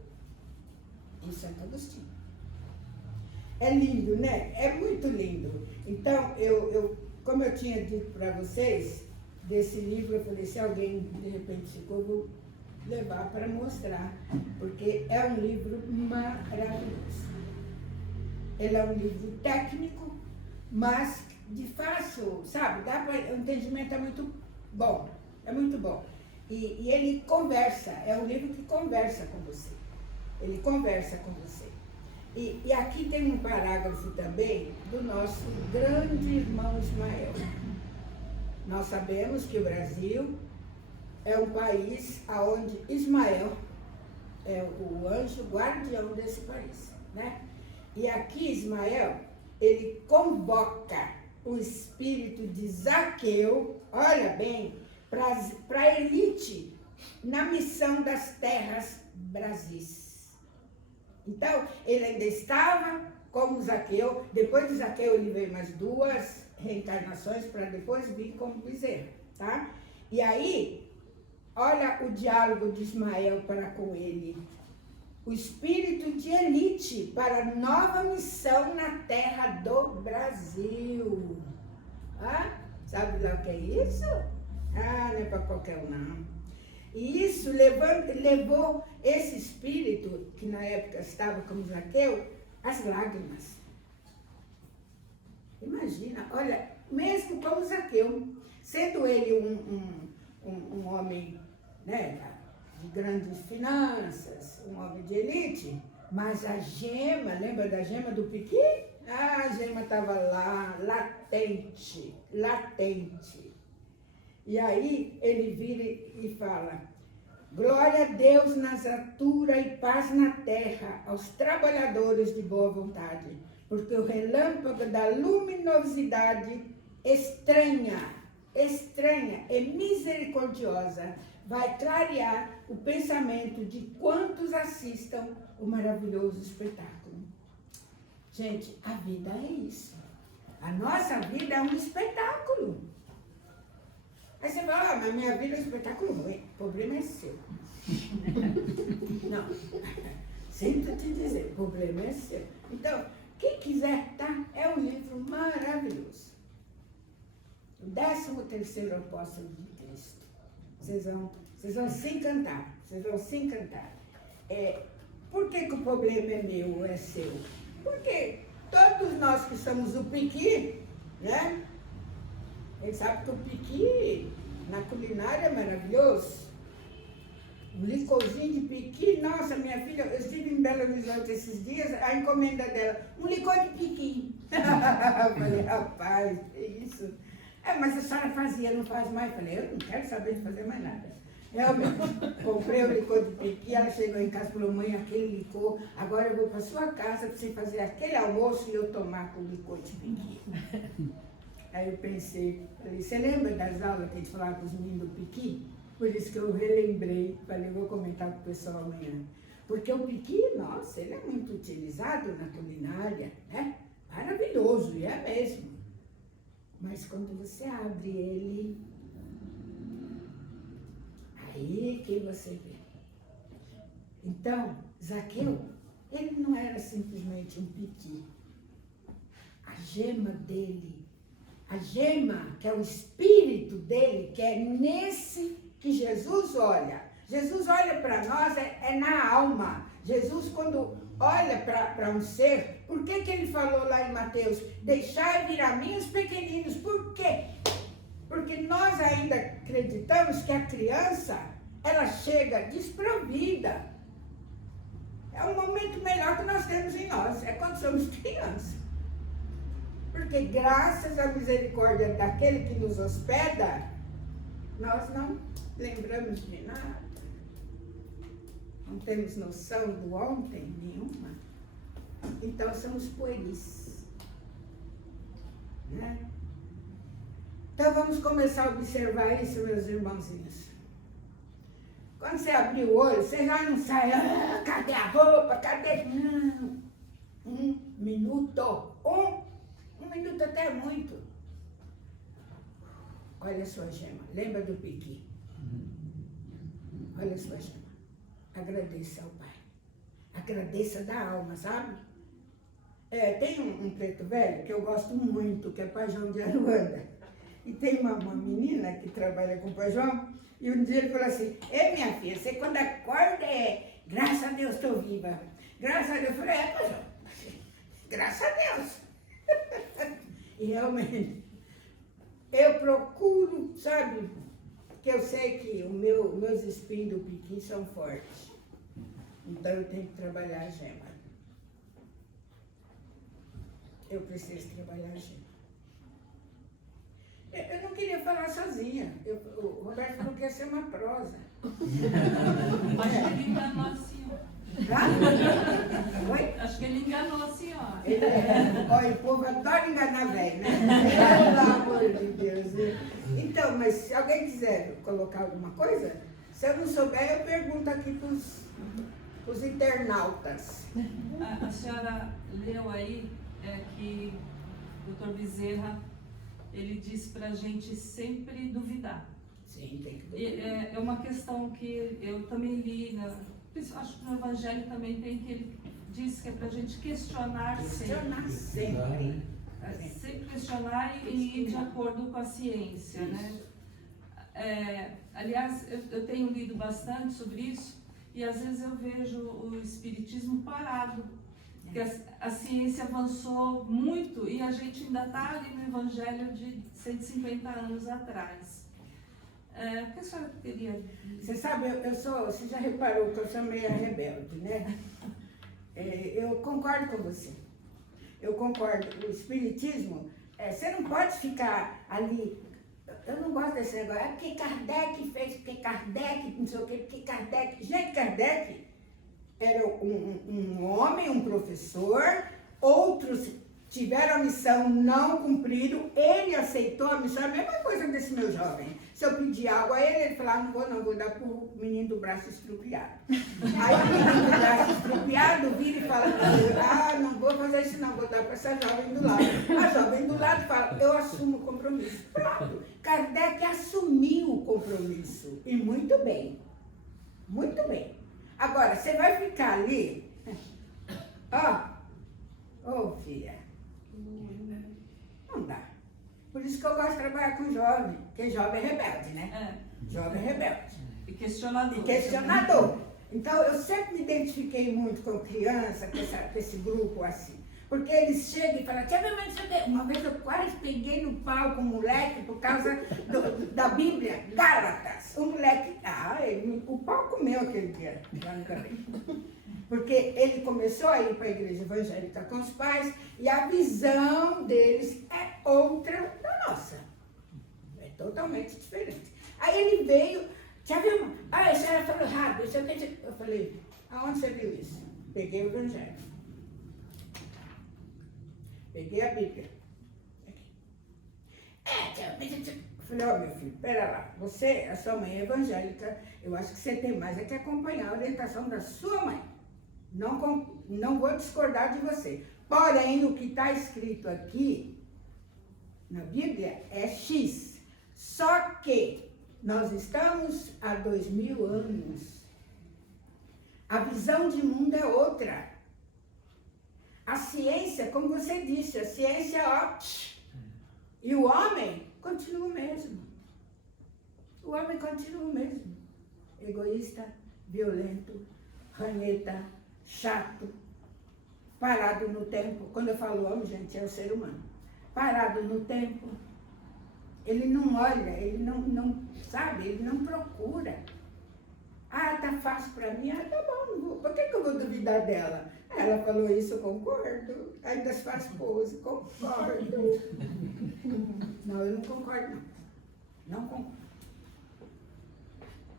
e Santo Agostinho. É lindo, né? É muito lindo. Então, como eu tinha dito para vocês, desse livro, eu falei, se alguém de repente ficou, eu vou levar para mostrar, porque é um livro maravilhoso. Ele é um livro técnico, mas de fácil, sabe? O entendimento é muito bom, E ele conversa, é um livro que conversa com você. Ele conversa com você. E aqui tem um parágrafo também do nosso grande irmão Ismael. Nós sabemos que o Brasil é um país onde Ismael é o anjo guardião desse país, né? E aqui Ismael, ele convoca o espírito de Zaqueu, olha bem, para a elite na missão das terras Brasis. Então, ele ainda estava como Zaqueu, depois de Zaqueu ele veio mais 2 reencarnações para depois vir como Bezerra, tá? E aí, olha o diálogo de Ismael para com ele. O espírito de elite para nova missão na terra do Brasil. Ah, sabe lá o que é isso? Ah, não é para qualquer um, não. E isso levou esse espírito, que na época estava como Zaqueu, às lágrimas. Imagina, olha, mesmo como Zaqueu, sendo ele um homem, né, de grandes finanças, um homem de elite, mas a gema, lembra da gema do Piqui? Ah, a gema estava lá, latente. E aí ele vira e fala, glória a Deus nas alturas e paz na terra, aos trabalhadores de boa vontade, porque o relâmpago da luminosidade estranha e misericordiosa vai clarear o pensamento de quantos assistam o maravilhoso espetáculo. Gente, a vida é isso. A nossa vida é um espetáculo. Aí você fala, mas minha vida é um espetáculo ruim. O problema é seu. Não. Sinto te dizer, o problema é seu. Então, quem quiser, tá? É um livro maravilhoso. O 13º Apóstolo de Cristo. Vocês vão se encantar. Por que o problema é meu ou é seu? Porque todos nós que somos o Piqui, né? Ele sabe que o Piqui, na culinária, é maravilhoso. Um licorzinho de Piqui, nossa, minha filha, eu estive em Belo Horizonte esses dias, a encomenda dela, um licor de Piqui. Eu falei, rapaz, que isso? Mas a senhora fazia, não faz mais? Eu falei, eu não quero saber de fazer mais nada. Realmente, comprei o licor de Piqui, ela chegou em casa e falou, mãe, aquele licor, agora eu vou para sua casa para você fazer aquele almoço e eu tomar com o licor de Piqui. Aí eu pensei, falei, você lembra das aulas que a gente falava com os meninos do Piqui? Por isso que eu relembrei, falei, vou comentar com o pessoal amanhã. Porque o Piqui, nossa, ele é muito utilizado na culinária, né? Maravilhoso, e é mesmo. Mas quando você abre ele, aí que você vê. Então, Zaqueu, ele não era simplesmente um Piqui. A gema dele, a gema, que é o espírito dele, que é nesse que Jesus olha. Jesus olha para nós, é na alma. Jesus, quando olha para um ser, por que ele falou lá em Mateus? Deixai vir a mim os pequeninos. Por quê? ainda acreditamos que a criança, ela chega desprovida. É o momento melhor que nós temos em nós, é quando somos crianças. Porque graças à misericórdia daquele que nos hospeda, nós não lembramos de nada. Não temos noção do ontem nenhuma. Então somos pueris. Né? Então vamos começar a observar isso, meus irmãozinhos. Quando você abrir o olho, você já não sai, cadê a roupa, cadê? Não. Um minuto até é muito. Olha a sua gema, lembra do piqui. Olha a sua gema. Agradeça ao Pai. Agradeça da alma, sabe? Tem um preto velho que eu gosto muito, que é Pai João de Aruanda. E tem uma menina que trabalha com o Pai João, e um dia ele falou assim, minha filha, você quando acorda graças a Deus estou viva. Graças a Deus. Eu falei, Pai João, graças a Deus. E realmente, eu procuro, sabe, que eu sei que meus espinhos do piqui são fortes. Então eu tenho que trabalhar a gema. Eu preciso trabalhar a gema. Eu não queria falar sozinha. O Roberto falou que ia ser uma prosa. Acho que ele enganou a senhora. Oi? Acho que ele enganou a senhora. Olha, o povo adora enganar velho, né? Pelo amor de Deus. Então, mas se alguém quiser colocar alguma coisa, se eu não souber, eu pergunto aqui para os internautas. A senhora leu aí que o Dr. Bezerra, ele disse para a gente sempre duvidar. Sim, tem que duvidar. É uma questão que eu também li, acho que no Evangelho também tem, que ele diz que é para a gente questionar sempre. Questionar sempre. Sempre questionar e ir de acordo com a ciência, né? Aliás, eu tenho lido bastante sobre isso e às vezes eu vejo o espiritismo parado, porque a ciência avançou muito e a gente ainda está ali no Evangelho de 150 anos atrás. O que a senhora teria? Você sabe, você já reparou que eu sou meio rebelde, né? Eu concordo com você. Eu concordo. O espiritismo, você não pode ficar ali. Eu não gosto desse negócio. Porque Kardec fez, porque Kardec, não sei o quê, porque Kardec. Gente, Kardec era um homem, um professor, outros tiveram a missão, não cumpriram, ele aceitou a missão, a mesma coisa desse meu jovem. Se eu pedir algo a ele, ele falava, não vou dar pro menino do braço estrupiado. Aí o menino do braço estrupiado vira e fala, não vou fazer isso não, vou dar para essa jovem do lado. A jovem do lado fala, eu assumo o compromisso. Pronto, Kardec assumiu o compromisso, e muito bem, muito bem. Agora, você vai ficar ali, filha, não dá. Por isso que eu gosto de trabalhar com jovem, porque jovem é rebelde, né? Jovem é rebelde. E questionador. E questionador. Então, eu sempre me identifiquei muito com criança, com esse grupo assim. Porque eles chegam e falam, uma vez eu quase peguei no pau com um moleque por causa da Bíblia, Gálatas. O moleque, o pau comeu aquele dia, lá no cabelo. Porque ele começou a ir para a igreja evangélica com os pais e a visão deles é outra da nossa. É totalmente diferente. Aí ele veio, já viu? A senhora falou errado. Eu falei, aonde você viu isso? Peguei o evangelho. Peguei a Bíblia. Eu falei, meu filho, pera lá. A sua mãe é evangélica, eu acho que você tem mais que acompanhar a orientação da sua mãe. Não vou discordar de você. Porém, o que está escrito aqui na Bíblia é X. Só que nós estamos há 2000 anos. A visão de mundo é outra. A ciência, como você disse, a ciência, e o homem continua o mesmo. O homem continua o mesmo. Egoísta, violento, ranheta, chato, parado no tempo. Quando eu falo homem, gente, é o ser humano. Parado no tempo, Ele não olha, ele não sabe, ele não procura. Ah, tá fácil para mim? Ah, tá bom, não vou. Por que eu vou duvidar dela? Ela falou isso, eu concordo. Ainda se faz pose, concordo. Não, eu não concordo, não. Não concordo.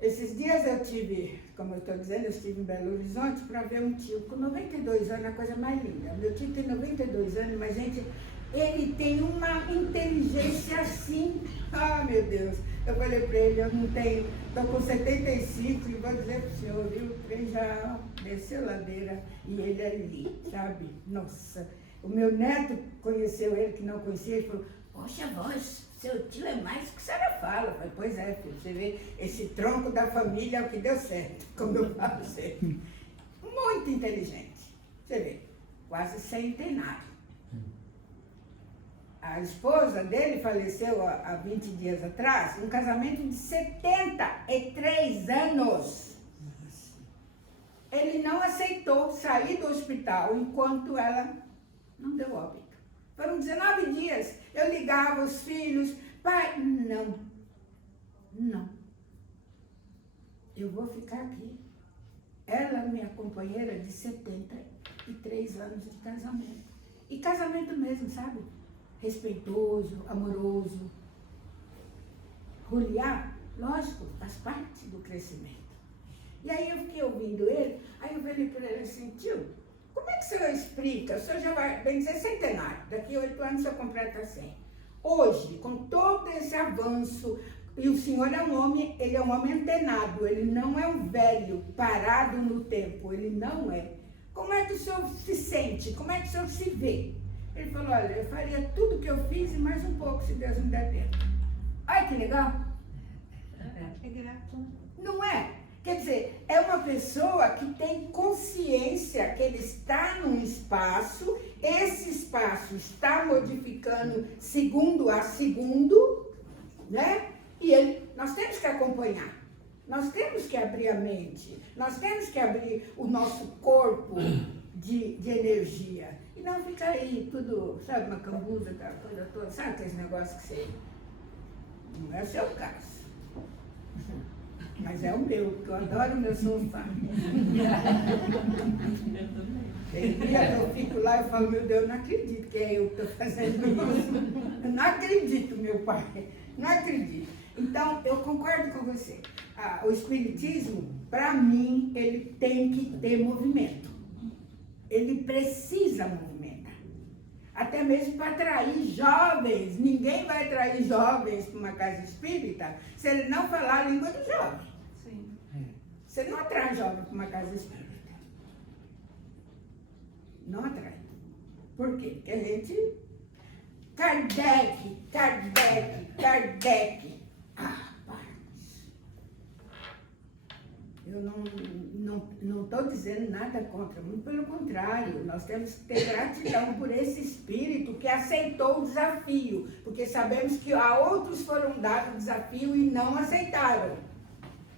Esses dias eu tive, como eu estou dizendo, eu estive em Belo Horizonte para ver um tio com 92 anos, a coisa mais linda. Meu tio tem 92 anos, mas, gente, ele tem uma inteligência assim. Ah, meu Deus. Eu falei para ele, eu não tenho, estou com 75 e vou dizer para o senhor, viu, o trem já desceu ladeira e ele ali, sabe? Nossa, o meu neto conheceu ele, que não conhecia, ele falou, poxa, voz, seu tio é mais que a senhora fala. Eu falei, pois é, filho, você vê, esse tronco da família é o que deu certo, como eu falo sempre. Muito inteligente, você vê, quase centenário. A esposa dele faleceu há 20 dias atrás, um casamento de 73 anos. Ele não aceitou sair do hospital enquanto ela não deu óbito. Foram 19 dias. Eu ligava os filhos, pai, não. Eu vou ficar aqui. Ela é minha companheira de 73 anos de casamento. E casamento mesmo, sabe? Respeitoso, amoroso. Roliar, lógico, faz parte do crescimento. E aí eu fiquei ouvindo ele, aí eu falei para ele assim, tio, como é que o senhor explica? O senhor já vai, bem dizer, centenário, daqui a 8 anos o senhor completa 100. Hoje, com todo esse avanço, e o senhor é um homem, ele é um homem antenado, ele não é um velho parado no tempo, ele não é. Como é que o senhor se sente? Como é que o senhor se vê? Ele falou, olha, eu faria tudo que eu fiz e mais um pouco, se Deus me der tempo. Olha que legal. É grato. Não é? Quer dizer, é uma pessoa que tem consciência que ele está num espaço, esse espaço está modificando segundo a segundo, né? E nós temos que acompanhar, nós temos que abrir a mente, nós temos que abrir o nosso corpo de energia. E não ficar aí tudo, sabe, uma cambuza, aquela coisa toda, sabe aqueles negócios que você... Não é o seu caso. Mas é o meu, porque eu adoro o meu sofá. Tem dia que eu fico lá e falo, meu Deus, eu não acredito que é eu que estou fazendo isso. Eu não acredito, meu pai, não acredito. Então, eu concordo com você. O espiritismo, para mim, ele tem que ter movimento. Ele precisa movimentar. Até mesmo para atrair jovens. Ninguém vai atrair jovens para uma casa espírita se ele não falar a língua do jovem. Sim. Você não atrai jovem para uma casa espírita. Não atrai. Por quê? Porque a gente... Kardec. Ah, paz. Eu não estou dizendo nada contra, muito pelo contrário, nós temos que ter gratidão por esse espírito que aceitou o desafio, porque sabemos que a outros foram dados o desafio e não aceitaram.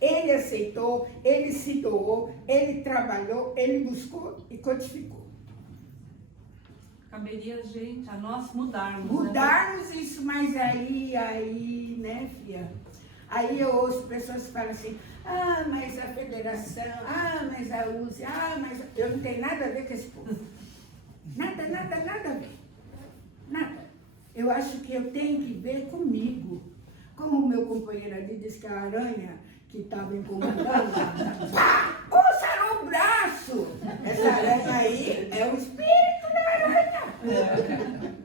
Ele aceitou, ele se doou, ele trabalhou, ele buscou e codificou. Caberia a nós mudarmos. Mudarmos isso, mas aí, né, filha? Aí eu ouço pessoas que falam assim, ah, mas a federação, ah, mas a USE, ah, mas... Eu não tenho nada a ver com esse povo. Nada a ver. Nada. Eu acho que eu tenho que ver comigo. Como o meu companheiro ali disse que a aranha que estava incomodando, pá, sarou o braço. Essa aranha aí é o espírito da aranha.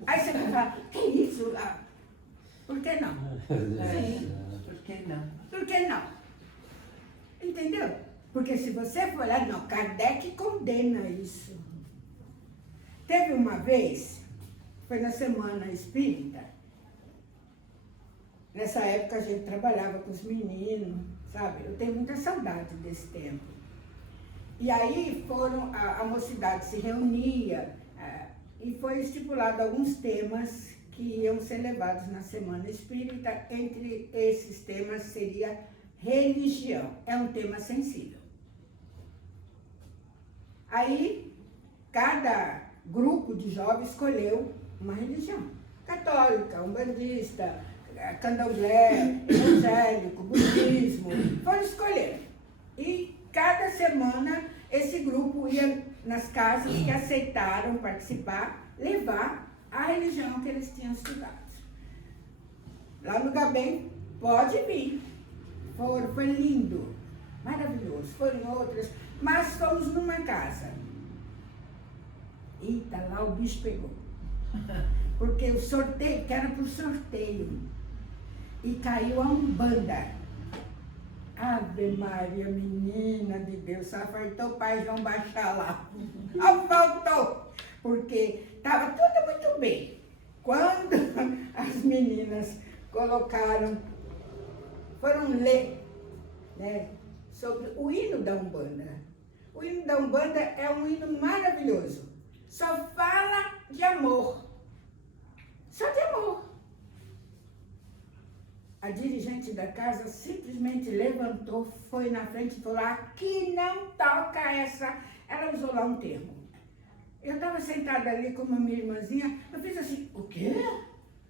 Aí você vai falar, que isso? Ah, por que não? Sim. Por que não? Por que não? Entendeu? Porque se você for olhar, não, Kardec condena isso. Teve uma vez, foi na Semana Espírita, nessa época a gente trabalhava com os meninos, sabe? Eu tenho muita saudade desse tempo. E aí a mocidade se reunia e foi estipulado alguns temas que iam ser levados na Semana Espírita. Entre esses temas seria religião. É um tema sensível. Aí, cada grupo de jovens escolheu uma religião. Católica, umbandista, candomblé, evangélico, budismo, foram escolher. E cada semana esse grupo ia nas casas que aceitaram participar, levar a religião que eles tinham estudado. Lá no Gabém, pode vir. Foi lindo, maravilhoso. Foram outras, mas fomos numa casa. Eita, lá o bicho pegou. Porque o sorteio, que era por sorteio, e caiu a Umbanda. Ave Maria, menina de Deus, só faltou o pai João baixar lá. Só faltou, porque estava tudo muito bem. Quando as meninas foram ler, né, sobre o hino da Umbanda. O hino da Umbanda é um hino maravilhoso. Só fala de amor. Só de amor. A dirigente da casa simplesmente levantou, foi na frente e falou: aqui não toca essa. Ela usou lá um termo. Eu estava sentada ali com uma minha irmãzinha, eu fiz assim: o quê?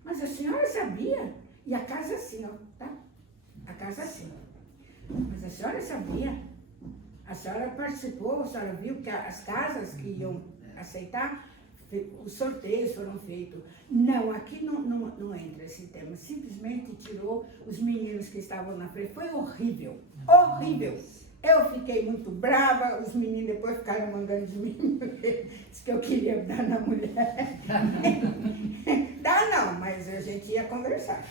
Mas a senhora sabia? E a casa assim, ó, tá? A casa assim. Mas a senhora sabia? A senhora participou, a senhora viu que as casas que iam aceitar, os sorteios foram feitos. Não, aqui não entra esse tema. Simplesmente tirou os meninos que estavam na frente. Foi horrível, horrível. Eu fiquei muito brava, os meninos depois ficaram mandando de mim, porque disse que eu queria dar na mulher. Dá não, mas a gente ia conversar.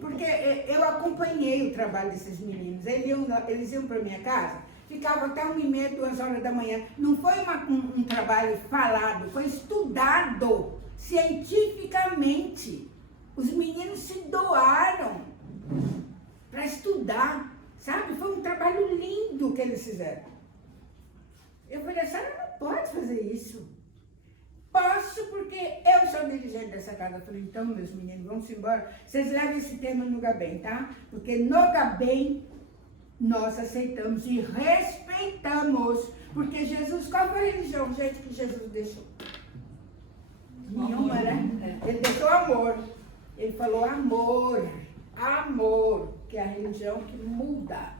Porque eu acompanhei o trabalho desses meninos. Eles iam para minha casa, ficavam até 1h30, 2h da manhã. Não foi um trabalho falado, foi estudado cientificamente. Os meninos se doaram para estudar, sabe? Foi um trabalho lindo que eles fizeram. Eu falei: a senhora não pode fazer isso. Posso, porque eu sou dirigente dessa casa. Eu falei: então, meus meninos, vamos embora. Vocês levem esse tema no Gabém, tá? Porque no Gabém nós aceitamos e respeitamos. Porque Jesus, qual foi a religião, gente, que Jesus deixou? Nenhuma, né? Ele deixou amor. Ele falou amor, amor, que é a religião que muda.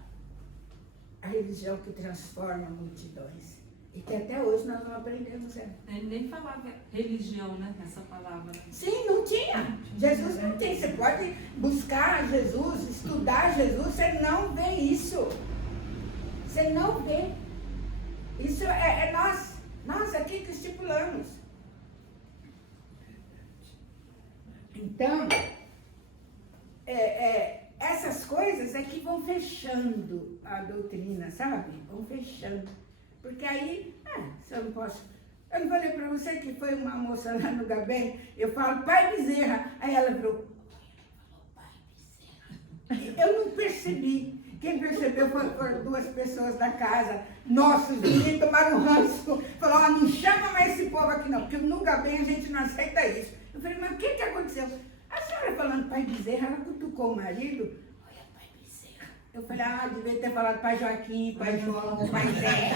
A religião que transforma multidões. E que até hoje nós não aprendemos. Ele nem falava religião, né? Essa palavra. Sim, não tinha. Jesus não tem. Você pode buscar Jesus, estudar Jesus, você não vê isso. Você não vê. Isso é nós aqui que estipulamos. Então, essas coisas é que vão fechando a doutrina, sabe? Vão fechando. Porque aí, se eu não posso... Eu não falei para você que foi uma moça lá no Gabém, eu falo Pai Bezerra. Aí ela falou Pai Bezerra. Eu não percebi. Quem percebeu foram 2 pessoas da casa. Nossa, os meninos tomaram um ranço. Falaram: não chama mais esse povo aqui não, porque no Gabém a gente não aceita isso. Eu falei: mas o que aconteceu? A senhora falando Pai Bezerra, ela cutucou o marido. Eu falei: devia ter falado Pai Joaquim, Pai João, Pai Zé.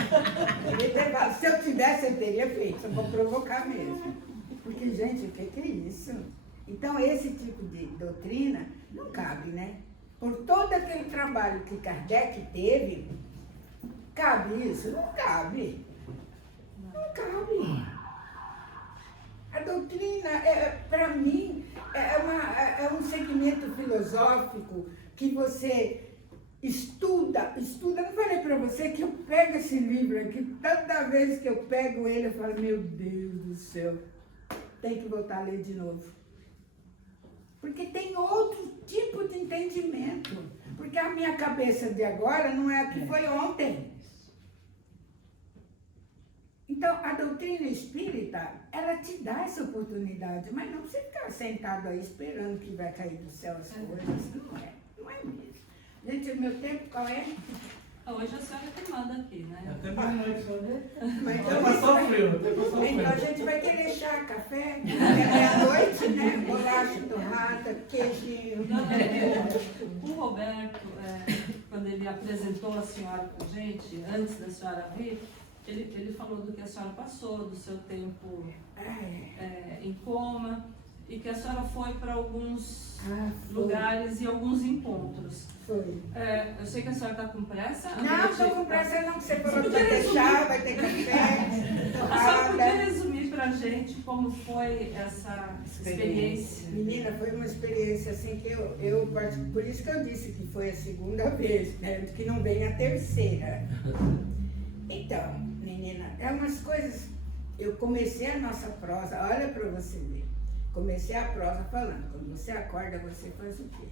Devia ter falado. Se eu tivesse, eu teria feito, só para provocar mesmo. Porque, gente, o que é isso? Então, esse tipo de doutrina não cabe, né? Por todo aquele trabalho que Kardec teve, cabe isso? Não cabe. Não cabe. A doutrina, para mim, é um segmento filosófico que você... Estuda, não falei para você que eu pego esse livro aqui, toda vez que eu pego ele, eu falo: meu Deus do céu, tem que voltar a ler de novo. Porque tem outro tipo de entendimento. Porque a minha cabeça de agora não é a que foi ontem. Então, a doutrina espírita, ela te dá essa oportunidade, mas não você ficar sentado aí esperando que vai cair do céu as coisas. Não é mesmo. Gente, o meu tempo qual é? Hoje a senhora que manda aqui, né? Até meia-noite, só, né? Então a gente vai querer chá, café, meia-noite, né? Bolacha, torrada, queijinho. O Roberto, quando ele apresentou a senhora para a gente, antes da senhora vir, ele falou do que a senhora passou, do seu tempo em coma. e que a senhora foi para alguns Foi. lugares e alguns encontros. Foi. Eu sei que a senhora está com pressa. Não, estou com pressa não, que você falou que vai deixar, vai ter café. A senhora podia resumir para a gente como foi essa experiência? Menina, foi uma experiência assim que eu por isso que eu disse que foi a segunda vez, né? Que não vem a terceira. Então, menina, é umas coisas. Eu comecei a nossa prosa, olha para você ver. Comecei a prosa falando, quando você acorda, você faz o quê?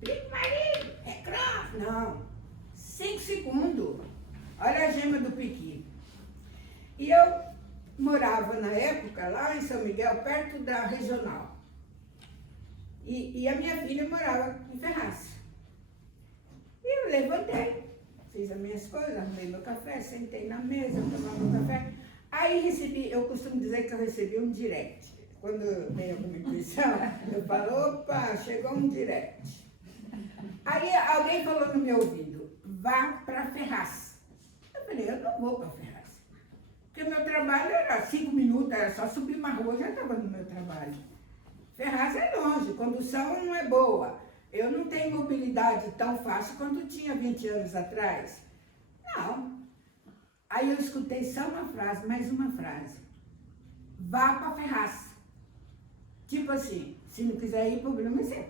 Primo marido, é cross. Não, 5 segundos. Olha a gema do piqui. E eu morava na época lá em São Miguel, perto da regional. E a minha filha morava em Ferraz. E eu levantei, fiz as minhas coisas, arrumei meu café, sentei na mesa, tomava meu café. Aí recebi, eu costumo dizer que eu recebi um direct. Quando vem alguma intuição, eu falo, opa, chegou um direct. Aí alguém falou no meu ouvido, vá para Ferraz. Eu falei, eu não vou para Ferraz. Porque meu trabalho era 5 minutos, era só subir uma rua, já estava no meu trabalho. Ferraz é longe, condução não é boa. Eu não tenho mobilidade tão fácil quanto tinha 20 anos atrás. Não. Aí eu escutei só uma frase, mais uma frase. Vá para Ferraz. Tipo assim, se não quiser ir, problema é seu.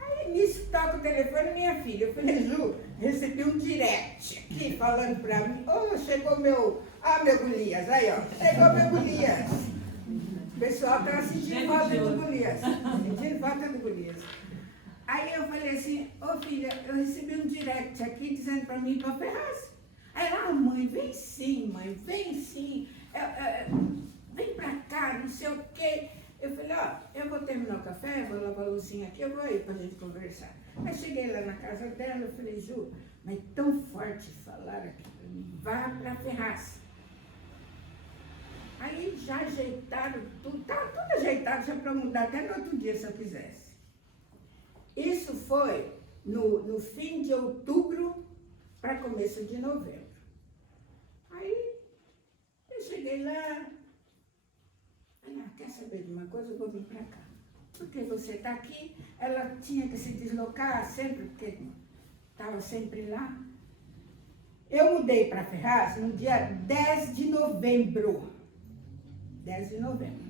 Aí nisso toca o telefone minha filha. Eu falei, Ju, recebi um direct aqui falando pra mim. Oh, chegou meu Golias. Aí, ó, chegou meu Golias. O pessoal tava sentindo falta do Golias. Sentindo falta do Golias. Aí eu falei assim, ô filha, eu recebi um direct aqui dizendo pra mim ir pra Ferraz. Aí ela, mãe, vem sim, vem sim. Vem pra cá, não sei o quê. Eu falei, ó, eu vou terminar o café, vou lavar a loucinha aqui, eu vou aí pra gente conversar. Aí cheguei lá na casa dela, eu falei, Ju, mas tão forte falar aqui pra mim, vá pra Ferraz. Aí já ajeitaram tudo, estava tudo ajeitado já para mudar até no outro dia se eu quisesse. Isso foi no fim de outubro para começo de novembro. Aí eu cheguei lá, falei, quer saber de uma coisa? Eu vou vir para cá. Porque você está aqui, ela tinha que se deslocar sempre, porque estava sempre lá. Eu mudei para Ferraz no dia 10 de novembro. 10 de novembro.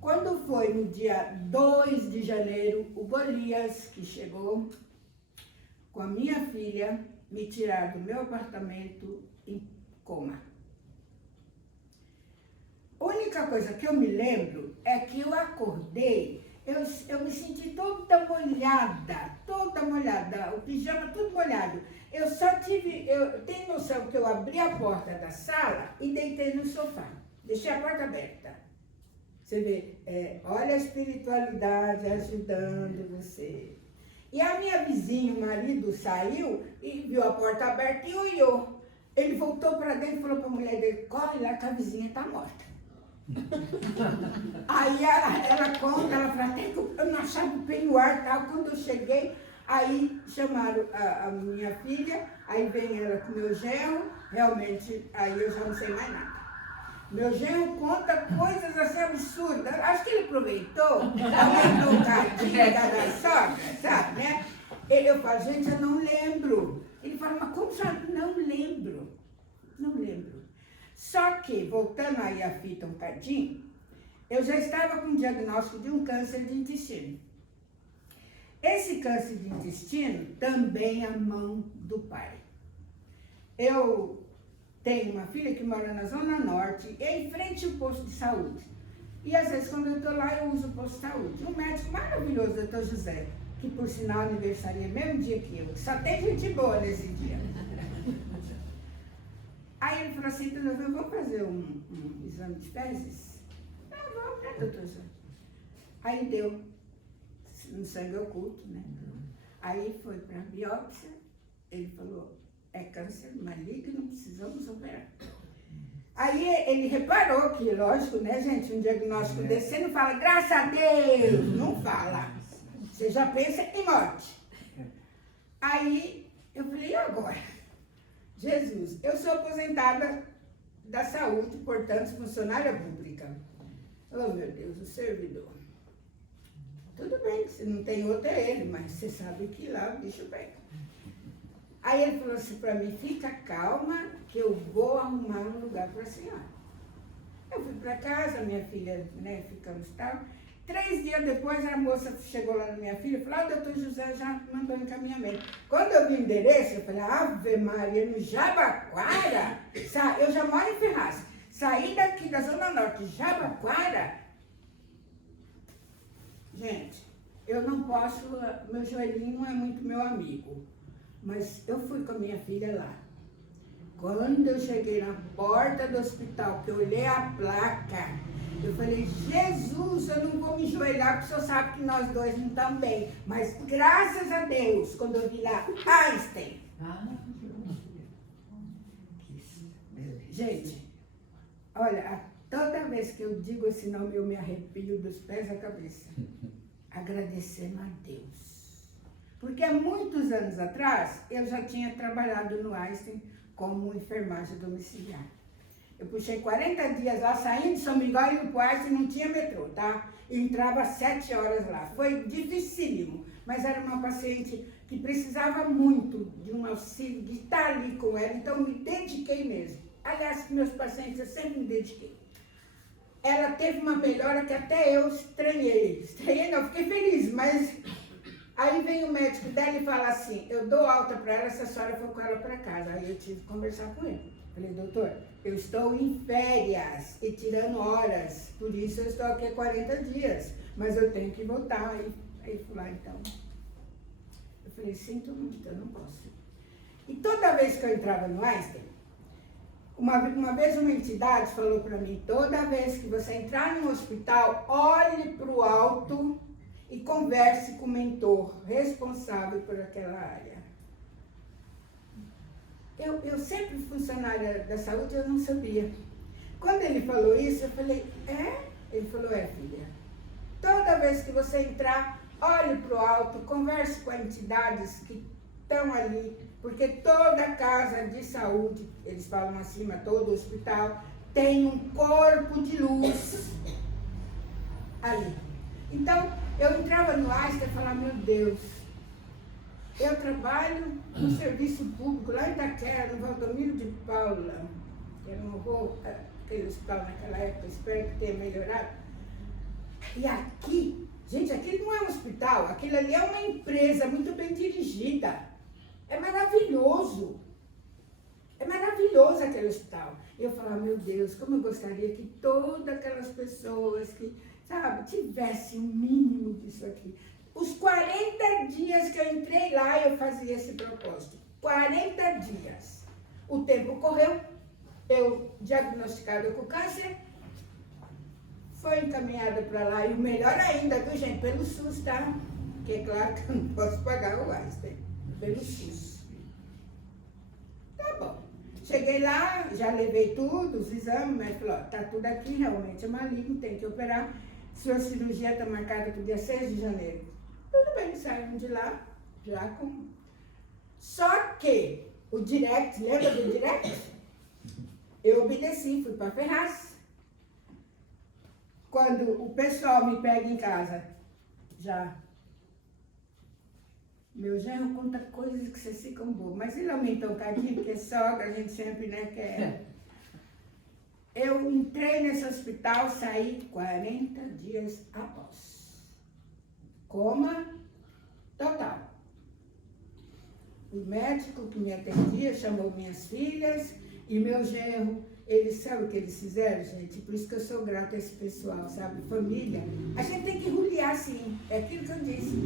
Quando foi no dia 2 de janeiro, o Golias, que chegou com a minha filha, me tirar do meu apartamento em coma. A única coisa que eu me lembro é que eu acordei, eu me senti toda molhada, o pijama todo molhado. Eu tenho noção que eu abri a porta da sala e deitei no sofá. Deixei a porta aberta. Você vê, olha a espiritualidade ajudando você. E a minha vizinha, o marido, saiu e viu a porta aberta e olhou. Ele voltou para dentro e falou para a mulher dele, corre lá que a vizinha está morta. Aí ela conta, ela fala, até que eu não achava o penhoar e tal. Quando eu cheguei, aí chamaram a minha filha, aí vem ela com o meu genro, realmente, aí eu já não sei mais nada. Meu genro conta coisas assim absurdas. Acho que ele aproveitou, aumentou o cadinho da sogra, sabe, né? Eu falo, gente, eu não lembro. Ele fala, mas como sabe? Não lembro. Não lembro. Só que, voltando aí a fita um cadinho, eu já estava com um diagnóstico de um câncer de intestino. Esse câncer de intestino também é a mão do pai. Eu tenho uma filha que mora na Zona Norte, e em frente ao posto de saúde. E às vezes, quando eu estou lá, eu uso o posto de saúde. Um médico maravilhoso, doutor José, que por sinal aniversaria mesmo dia que eu, só tem gente boa nesse dia. Aí ele falou assim, vamos fazer um exame de fezes? Não, vamos, né, doutor José? Aí deu um sangue oculto, né? Aí foi para a biópsia, ele falou, é câncer maligno, precisamos operar. Aí ele reparou que, lógico, né, gente, um diagnóstico desse, você não fala, graças a Deus, não fala. Você já pensa em morte. Aí eu falei, e agora? Jesus, eu sou aposentada da saúde, portanto, funcionária pública. Oh, meu Deus, o servidor. Tudo bem, se não tem outro é ele, mas você sabe que lá o bicho pega. Aí ele falou assim para mim, fica calma que eu vou arrumar um lugar para a senhora. Eu fui para casa, minha filha, né, ficamos tal. 3 dias depois a moça chegou lá na minha filha e falou, o doutor José já mandou encaminhamento. Quando eu vi o endereço, eu falei, Ave Maria, no Jabaquara, eu já moro em Ferraz, saí daqui da Zona Norte, Jabaquara. Gente, eu não posso, meu joelhinho não é muito meu amigo, mas eu fui com a minha filha lá. Quando eu cheguei na porta do hospital, que eu olhei a placa, eu falei, Jesus, eu não vou me enjoelhar, porque o senhor sabe que nós dois não estamos bem. Mas graças a Deus, quando eu vi lá, Einstein. Gente, olha, toda vez que eu digo esse nome, eu me arrepio dos pés à cabeça. Agradecendo a Deus. Porque há muitos anos atrás, eu já tinha trabalhado no Einstein como enfermagem domiciliar. Eu puxei 40 dias lá, saindo de São Miguel e indo pro Einstein, não tinha metrô, tá? Eu entrava às 7 horas lá. Foi dificílimo, mas era uma paciente que precisava muito de um auxílio, de estar ali com ela, então me dediquei mesmo. Aliás, meus pacientes eu sempre me dediquei. Ela teve uma melhora que até eu estranhei. Estranhei não, fiquei feliz, mas aí vem o médico dela e fala assim, eu dou alta para ela se a senhora for com ela para casa. Aí eu tive que conversar com ele. Falei, doutor, eu estou em férias e tirando horas, por isso eu estou aqui há 40 dias, mas eu tenho que voltar. Aí ele falou, então. Eu falei, sinto muito, eu não posso. E toda vez que eu entrava no Einstein, uma vez uma entidade falou para mim, toda vez que você entrar no hospital, olhe para o alto e converse com o mentor responsável por aquela área. Eu sempre fui funcionária da saúde, eu não sabia. Quando ele falou isso, eu falei, é? Ele falou, filha, toda vez que você entrar, olhe para o alto, converse com as entidades que estão ali, porque toda casa de saúde, eles falam acima, todo hospital, tem um corpo de luz ali. Então, eu entrava no Einstein e falava, meu Deus, eu trabalho no serviço público, lá em Itaquera, no Valdomiro de Paula, que era um horror, aquele hospital naquela época, espero que tenha melhorado. E aqui, gente, aquilo não é um hospital, aquilo ali é uma empresa muito bem dirigida. É maravilhoso. É maravilhoso aquele hospital. Eu falava, meu Deus, como eu gostaria que todas aquelas pessoas que, sabe, tivessem o mínimo disso aqui. Os 40 dias que eu entrei lá, eu fazia esse propósito. 40 dias. O tempo correu, eu diagnosticada com câncer, foi encaminhada para lá, e o melhor ainda, viu, gente, pelo SUS, tá? Porque é claro que eu não posso pagar o Einstein, pelo SUS. Tá bom. Cheguei lá, já levei tudo, os exames, mas falou, tá tudo aqui, realmente é maligno, tem que operar. Sua cirurgia está marcada para o dia 6 de janeiro. Tudo bem, saímos de lá, já com... Só que o direct, lembra do direct? Eu obedeci, fui para Ferraz. Quando o pessoal me pega em casa, já... Meu genro conta coisas que vocês ficam boas, mas ele aumentou um cadinho, porque sogra, a gente sempre, né, quer... Eu entrei nesse hospital, saí 40 dias após. Coma total. O médico que me atendia chamou minhas filhas e meu genro, eles sabem o que eles fizeram, gente? Por isso que eu sou grata a esse pessoal, sabe? Família. A gente tem que ruliar, sim. É aquilo que eu disse.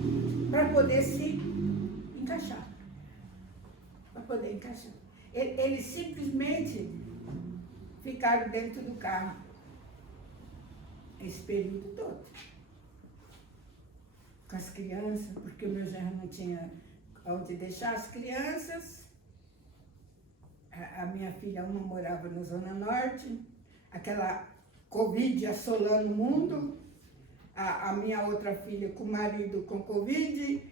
Para poder se encaixar. Para poder encaixar. Eles simplesmente ficaram dentro do carro esse período todo. Com as crianças, porque o meu genro não tinha onde deixar as crianças. A minha filha, uma morava na Zona Norte, aquela Covid assolando o mundo. A minha outra filha com o marido com Covid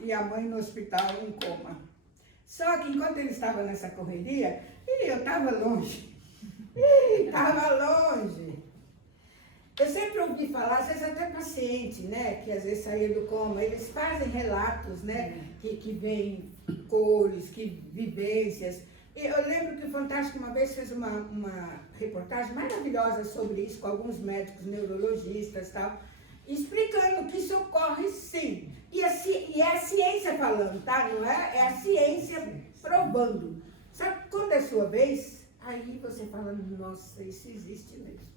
e a mãe no hospital em coma. Só que enquanto ele estava nessa correria, eu estava longe. Estava longe. Eu sempre ouvi falar, às vezes até paciente, né, que às vezes saía do coma, eles fazem relatos, né, que veem cores, que vivências. Eu lembro que o Fantástico uma vez fez uma reportagem maravilhosa sobre isso, com alguns médicos neurologistas e tal, explicando que isso ocorre sim. E é a ciência falando, tá? Não é? É a ciência provando. Sabe, quando é sua vez, aí você fala, nossa, isso existe mesmo.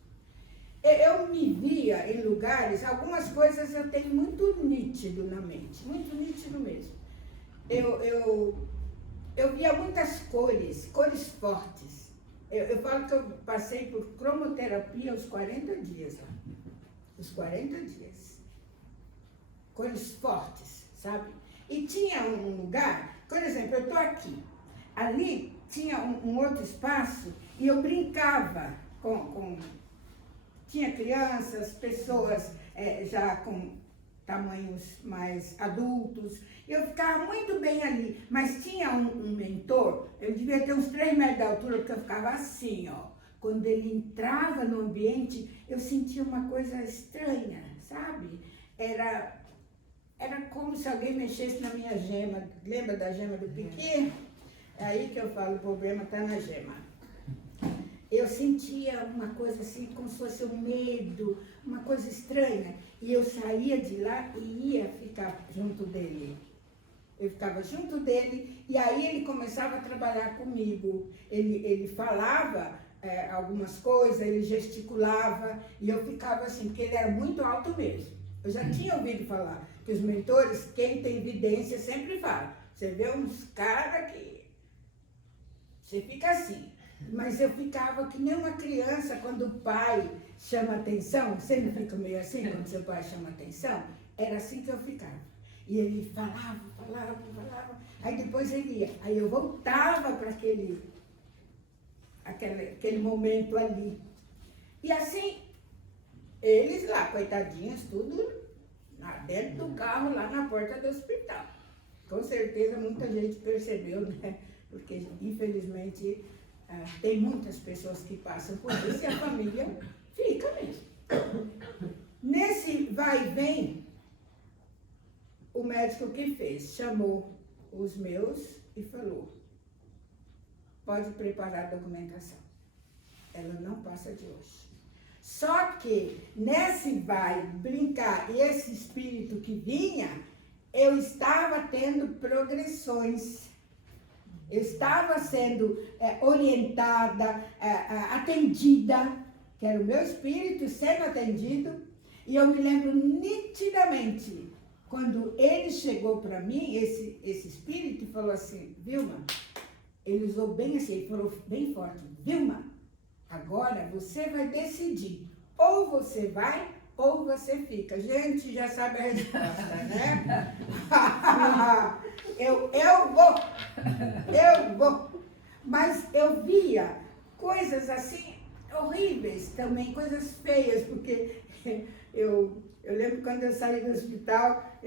Eu me via em lugares, algumas coisas eu tenho muito nítido na mente, muito nítido mesmo. Eu via muitas cores fortes. Eu falo que eu passei por cromoterapia aos 40 dias lá. Os 40 dias. Cores fortes, sabe? E tinha um lugar, por exemplo, eu estou aqui. Ali tinha um outro espaço e eu brincava tinha crianças, pessoas já com tamanhos mais adultos. Eu ficava muito bem ali, mas tinha um mentor, eu devia ter uns 3 metros de altura, porque eu ficava assim, ó. Quando ele entrava no ambiente, eu sentia uma coisa estranha, sabe? Era como se alguém mexesse na minha gema. Lembra da gema do piqui? É aí que eu falo, o problema está na gema. Eu sentia uma coisa assim, como se fosse um medo, uma coisa estranha. E eu saía de lá e ia ficar junto dele. Eu ficava junto dele e aí ele começava a trabalhar comigo. Ele falava algumas coisas, ele gesticulava e eu ficava assim, porque ele era muito alto mesmo. Eu já tinha ouvido falar que os mentores, quem tem evidência, sempre fala. Você vê uns caras que você fica assim. Mas eu ficava que nem uma criança quando o pai chama atenção. Você não fica meio assim quando seu pai chama atenção? Era assim que eu ficava. E ele falava. Aí depois ele ia. Aí eu voltava para aquele momento ali. E assim, eles lá, coitadinhos, tudo dentro do carro, lá na porta do hospital. Com certeza muita gente percebeu, né? Porque infelizmente tem muitas pessoas que passam por isso e a família fica mesmo. Nesse vai e vem, o médico que fez, chamou os meus e falou, pode preparar a documentação. Ela não passa de hoje. Só que nesse vai brincar e esse espírito que vinha, eu estava tendo progressões. Eu estava sendo orientada, atendida, que era o meu espírito sendo atendido, e eu me lembro nitidamente, quando ele chegou para mim, esse espírito, e falou assim, Vilma, ele usou bem assim, ele falou bem forte, Vilma, agora você vai decidir, ou você vai, ou você fica. Gente, já sabe a resposta, né? Eu vou. Mas eu via coisas assim, horríveis também, coisas feias, porque eu lembro quando eu saí do hospital,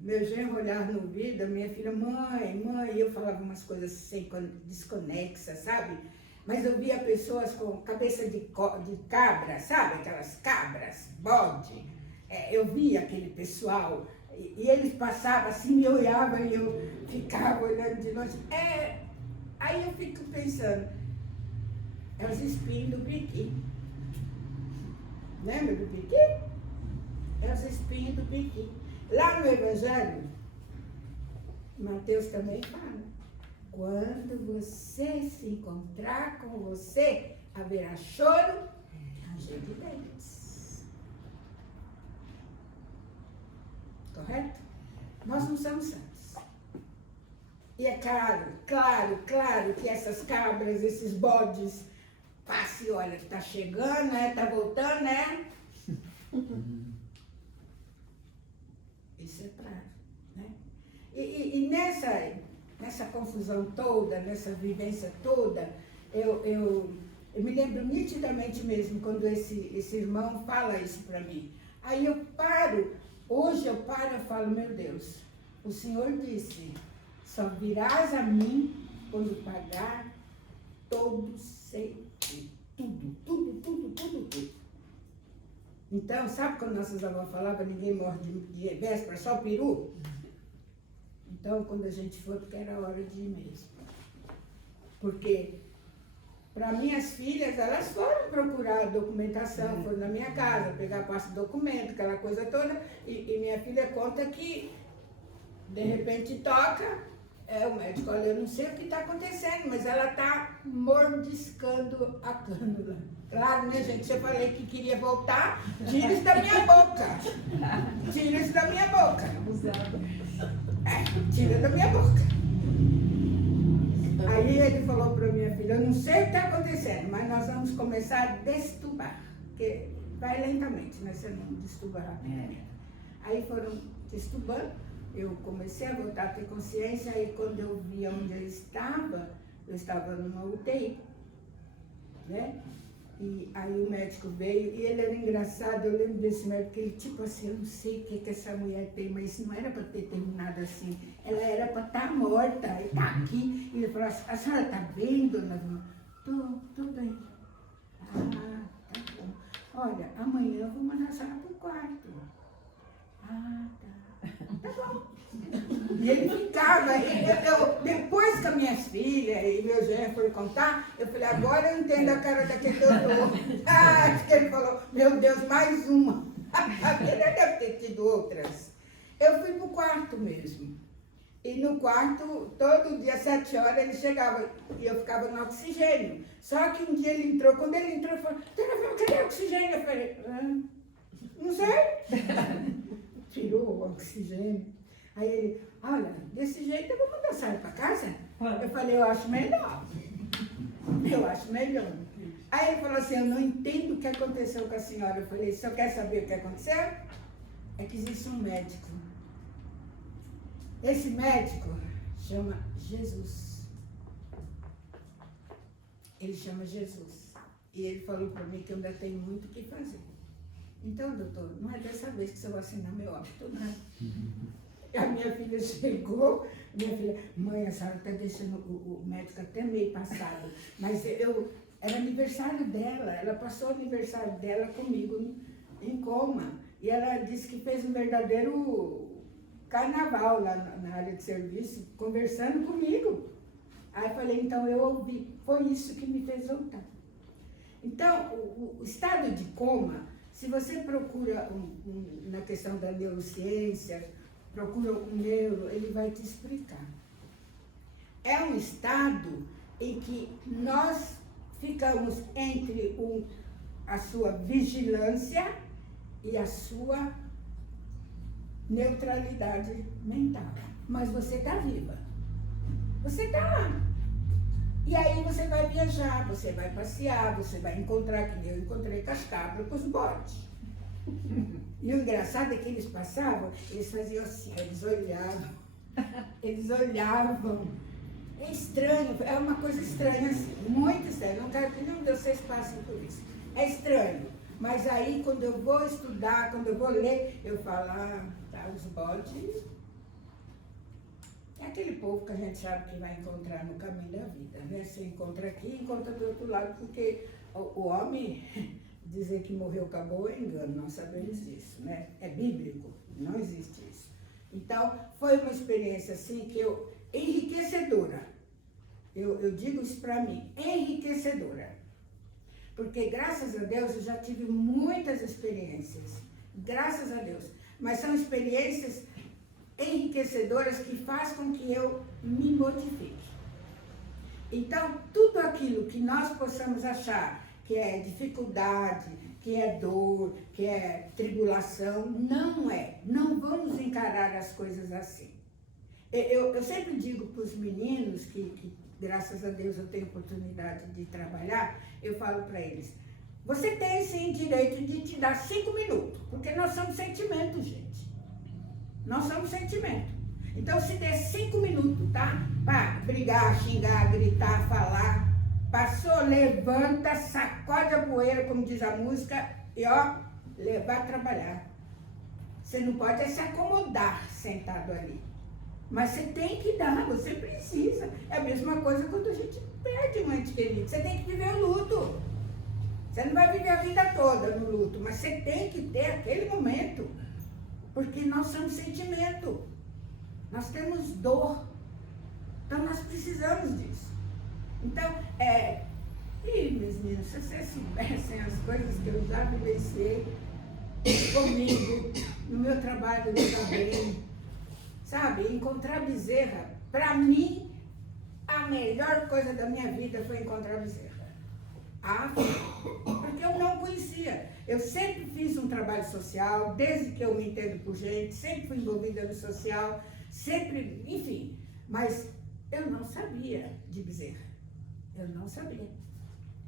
meu genro olhava no vidro, a minha filha, mãe, e eu falava umas coisas assim, desconexas, sabe? Mas eu via pessoas com cabeça de cabra, sabe? Aquelas cabras, bode. Eu via aquele pessoal e eles passavam assim, me olhavam e eu ficava olhando de longe. Aí eu fico pensando, é os espinhos do piqui. Lembra do piqui? É os espinhos do piqui. Lá no Evangelho, Mateus também fala. Quando você se encontrar com você, haverá choro e ranger de dentes. Correto? Nós não somos santos. E é claro que essas cabras, esses bodes, passe, olha, tá chegando, né? Tá voltando, né? Isso é claro, né? E nessa confusão toda, nessa vivência toda, eu me lembro nitidamente mesmo quando esse irmão fala isso para mim. Aí hoje eu falo, meu Deus, o Senhor disse, só virás a mim quando pagar todo sempre, tudo. Então, sabe quando nossas avós falavam, ninguém morre de véspera, só o peru? Então, quando a gente foi, porque era hora de ir mesmo. Porque, para minhas filhas, elas foram procurar documentação, foram na minha casa, pegar a pasta de documento, aquela coisa toda, e minha filha conta que, de repente, toca, o médico, olha, eu não sei o que está acontecendo, mas ela está mordiscando a cânula. Claro, né, gente? Se eu falei que queria voltar, tira isso da minha boca. Tira isso da minha boca. Tira da minha boca. Aí ele falou para minha filha, eu não sei o que está acontecendo, mas nós vamos começar a destubar. Porque vai lentamente, né? Você não destuba rapidamente. Aí foram destubando, eu comecei a voltar a ter consciência, aí quando eu vi onde eu estava numa UTI, né? E aí o médico veio, e ele era engraçado, eu lembro desse médico, ele tipo assim, eu não sei o que essa mulher tem, mas não era para ter terminado assim, ela era para estar morta, e tá aqui. E ele falou, a senhora tá bem, dona Vilma? Tô bem. Ah, tá bom. Olha, amanhã eu vou mandar a senhora pro quarto. Ah, tá bom. E ele ficava, depois que as minhas filhas e meu genro foram contar, eu falei, agora eu entendo a cara daquele doutor. Acho que ele falou, meu Deus, mais uma. Ele deve ter tido outras. Eu fui pro quarto mesmo. E no quarto, todo dia, 7 horas, ele chegava e eu ficava no oxigênio. Só que um dia ele entrou, quando ele entrou, ele falou, cadê o oxigênio? Eu falei, não sei. Tirou o oxigênio. Aí ele, olha, desse jeito eu vou mandar a senhora para casa. Eu falei, eu acho melhor. Eu acho melhor. Aí ele falou assim, eu não entendo o que aconteceu com a senhora. Eu falei, o senhor quer saber o que aconteceu? É que existe um médico. Esse médico chama Jesus. Ele chama Jesus. E ele falou para mim que eu ainda tenho muito o que fazer. Então, doutor, não é dessa vez que você vai assinar meu óbito, não. A minha filha chegou, minha filha, mãe, a senhora está deixando o médico até meio passado, mas era aniversário dela, ela passou o aniversário dela comigo em coma, e ela disse que fez um verdadeiro carnaval lá na área de serviço, conversando comigo. Aí eu falei, então eu ouvi, foi isso que me fez voltar. Então, o estado de coma, se você procura na questão da neurociência, procura um neuro, ele vai te explicar. É um estado em que nós ficamos entre a sua vigilância e a sua neutralidade mental. Mas você está viva. Você está lá. E aí você vai viajar, você vai passear, você vai encontrar, que eu encontrei com as cabras, com os bodes. E o engraçado é que eles passavam, eles faziam assim, eles olhavam. É estranho, é uma coisa estranha assim, muito estranha. Não quero que nenhum de vocês passem por isso. É estranho. Mas aí, quando eu vou estudar, quando eu vou ler, eu falo, tá, os bodes. É aquele povo que a gente sabe que vai encontrar no caminho da vida, né? Você encontra aqui e encontra do outro lado, porque o homem dizer que morreu, acabou, é engano, nós sabemos disso, né? É bíblico, não existe isso. Então, foi uma experiência assim que enriquecedora. Eu digo isso para mim, enriquecedora. Porque, graças a Deus, eu já tive muitas experiências, graças a Deus. Mas são experiências enriquecedoras que fazem com que eu me modifique. Então, tudo aquilo que nós possamos achar que é dificuldade, que é dor, que é tribulação, não é. Não vamos encarar as coisas assim. Eu sempre digo para os meninos que graças a Deus eu tenho oportunidade de trabalhar, eu falo para eles, você tem sim direito de te dar 5 minutos, porque nós somos sentimento, gente. Nós somos sentimento. Então, se der 5 minutos, tá? Para brigar, xingar, gritar, falar, passou, levanta, sacode a poeira, como diz a música, e ó, vai trabalhar. Você não pode se acomodar sentado ali. Mas você tem que dar, você precisa. É a mesma coisa quando a gente perde um ente querido. Você tem que viver o luto. Você não vai viver a vida toda no luto, mas você tem que ter aquele momento. Porque nós somos sentimento. Nós temos dor. Então nós precisamos disso. Então, meus meninos, se vocês soubessem as coisas que eu já vivenciei comigo, no meu trabalho também, sabe? Encontrar Bezerra, para mim, a melhor coisa da minha vida foi encontrar Bezerra. Porque eu não conhecia. Eu sempre fiz um trabalho social, desde que eu me entendo por gente, sempre fui envolvida no social, sempre, enfim. Mas eu não sabia de Bezerra. Eu não sabia.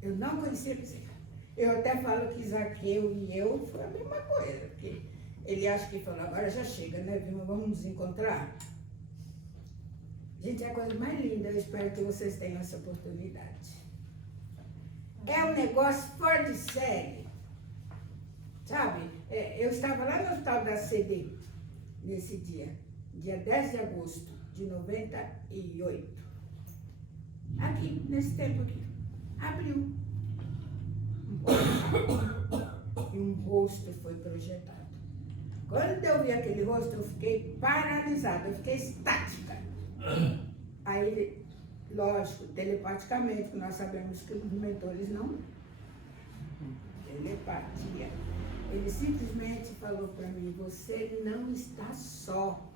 Eu não conhecia Bezerra. Eu até falo que Zaqueu e eu foi a mesma coisa, porque ele acha que falou, agora já chega, né? Vamos nos encontrar. Gente, é a coisa mais linda, eu espero que vocês tenham essa oportunidade. É um negócio fora de série. Sabe? Eu estava lá no Hospital da CD nesse dia 10 de agosto de 98. Aqui, nesse tempo aqui. Abriu. E um rosto foi projetado. Quando eu vi aquele rosto, eu fiquei paralisada, eu fiquei estática. Aí, lógico, telepaticamente, que nós sabemos que os mentores não. Telepatia. Ele simplesmente falou para mim, você não está só.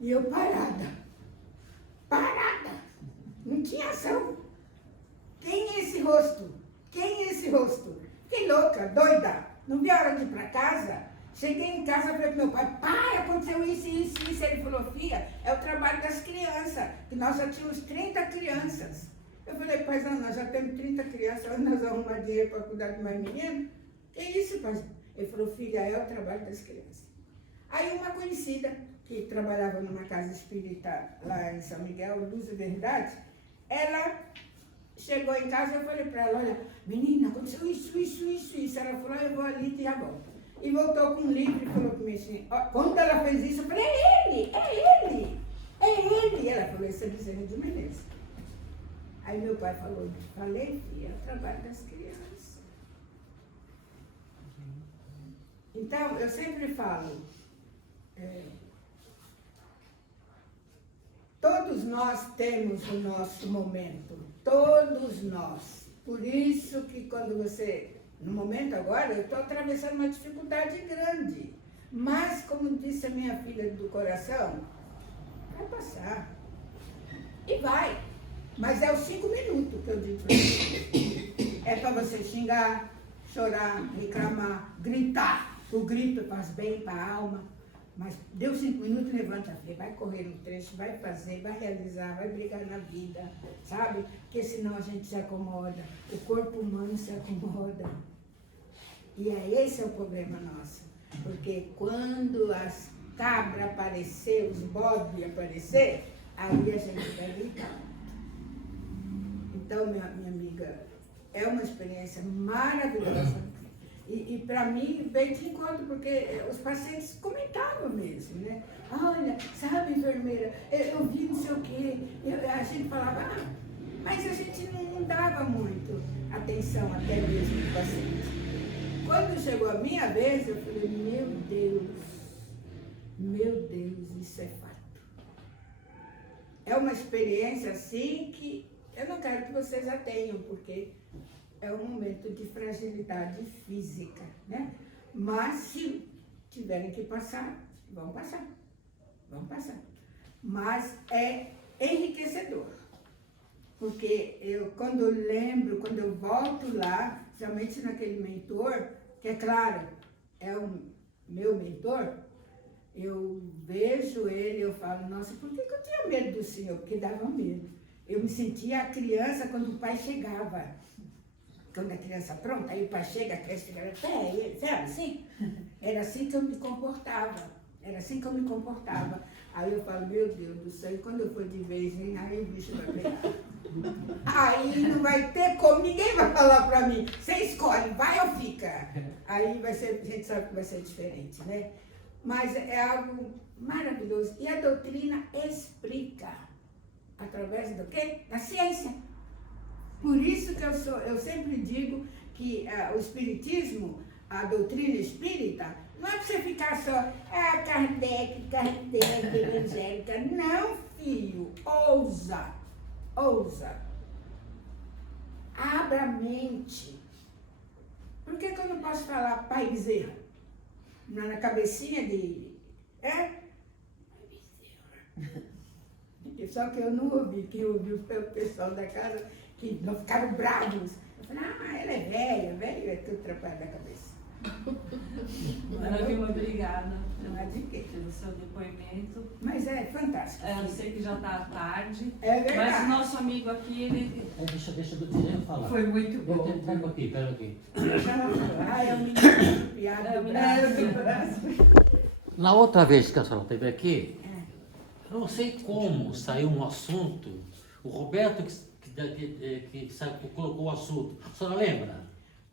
E eu parada. Não tinha ação. Quem é esse rosto? Quem é esse rosto? Fiquei louca, doida. Não vi a hora de ir para casa. Cheguei em casa e falei pro meu pai, pai, aconteceu isso. Ele falou, filha, é o trabalho das crianças, que nós já tínhamos 30 crianças. Eu falei, paizão, nós já temos 30 crianças, onde nós vamos arrumar dinheiro para cuidar de mais menino? Que isso, paizão? Ele falou, filha, é o trabalho das crianças. Aí uma conhecida, que trabalhava numa casa espírita lá em São Miguel, Luz e Verdade, ela chegou em casa e eu falei para ela, olha, menina, aconteceu isso. Ela falou, eu vou ali e já volto. E voltou com um livro e falou para mim assim, ó, quando ela fez isso, eu falei, é ele. Ela falou, esse é Bezerra de Menezes. Aí meu pai falou, falei, filha, é o trabalho das crianças. Então, eu sempre falo, todos nós temos o nosso momento, todos nós. Por isso que quando você... No momento agora, eu estou atravessando uma dificuldade grande. Mas, como disse a minha filha do coração, vai passar. E vai. Mas é os 5 minutos que eu digo para você. É para você xingar, chorar, reclamar, gritar. O grito faz bem para a alma. Mas deu 5 minutos, levanta a filha, vai correr no trecho, vai fazer, vai realizar, vai brigar na vida, sabe? Porque senão a gente se acomoda, o corpo humano se acomoda. E esse é o problema nosso. Porque quando as cabras aparecer, os bodes aparecer, aí a gente vai gritar. Então, minha amiga, é uma experiência maravilhosa. E para mim veio de encontro, porque os pacientes comentavam mesmo, né? Olha, sabe, enfermeira, eu vi não sei o quê. A gente falava, mas a gente não dava muito atenção até mesmo do paciente. Quando chegou a minha vez, eu falei, meu Deus, isso é fato. É uma experiência assim que eu não quero que vocês a tenham, porque é um momento de fragilidade física, né? Mas se tiverem que passar, vão passar. Mas é enriquecedor. Porque quando eu lembro, quando eu volto lá, principalmente naquele mentor, que é claro, é o meu mentor, eu vejo ele, eu falo, nossa, por que eu tinha medo do senhor? Porque dava medo. Eu me sentia a criança quando o pai chegava. Quando a criança pronta, aí o pai chega, a criança chega até ele, sabe assim? Era assim que eu me comportava. Aí eu falo, meu Deus do céu, e quando eu for de vez, aí o bicho vai pegar. Aí não vai ter como, ninguém vai falar pra mim, você escolhe, vai ou fica. Aí vai ser, a gente sabe que vai ser diferente, né? Mas é algo maravilhoso. E a doutrina explica, através do quê? Da ciência. Por isso que eu sempre digo que o espiritismo, a doutrina espírita, não é para você ficar só, Kardec, evangélica. Não, filho, ousa. Abra a mente. Por que eu não posso falar Pai Bezerra? Na cabecinha de... Só que eu não ouvi, quem ouviu foi o pessoal da casa que não ficaram bravos. Eu falei, ela é velha é tudo atrapalhado da cabeça. Ana Vilma, obrigada pelo seu depoimento. Mas é fantástico. Eu sei que já está tarde. É verdade. Mas o nosso amigo aqui, ele... Deixa eu falar. Foi muito bom. Pera aqui. É o menino piada do braço. Na outra vez que a senhora esteve aqui, eu não sei como saiu um assunto, o Roberto que colocou o assunto. A senhora lembra?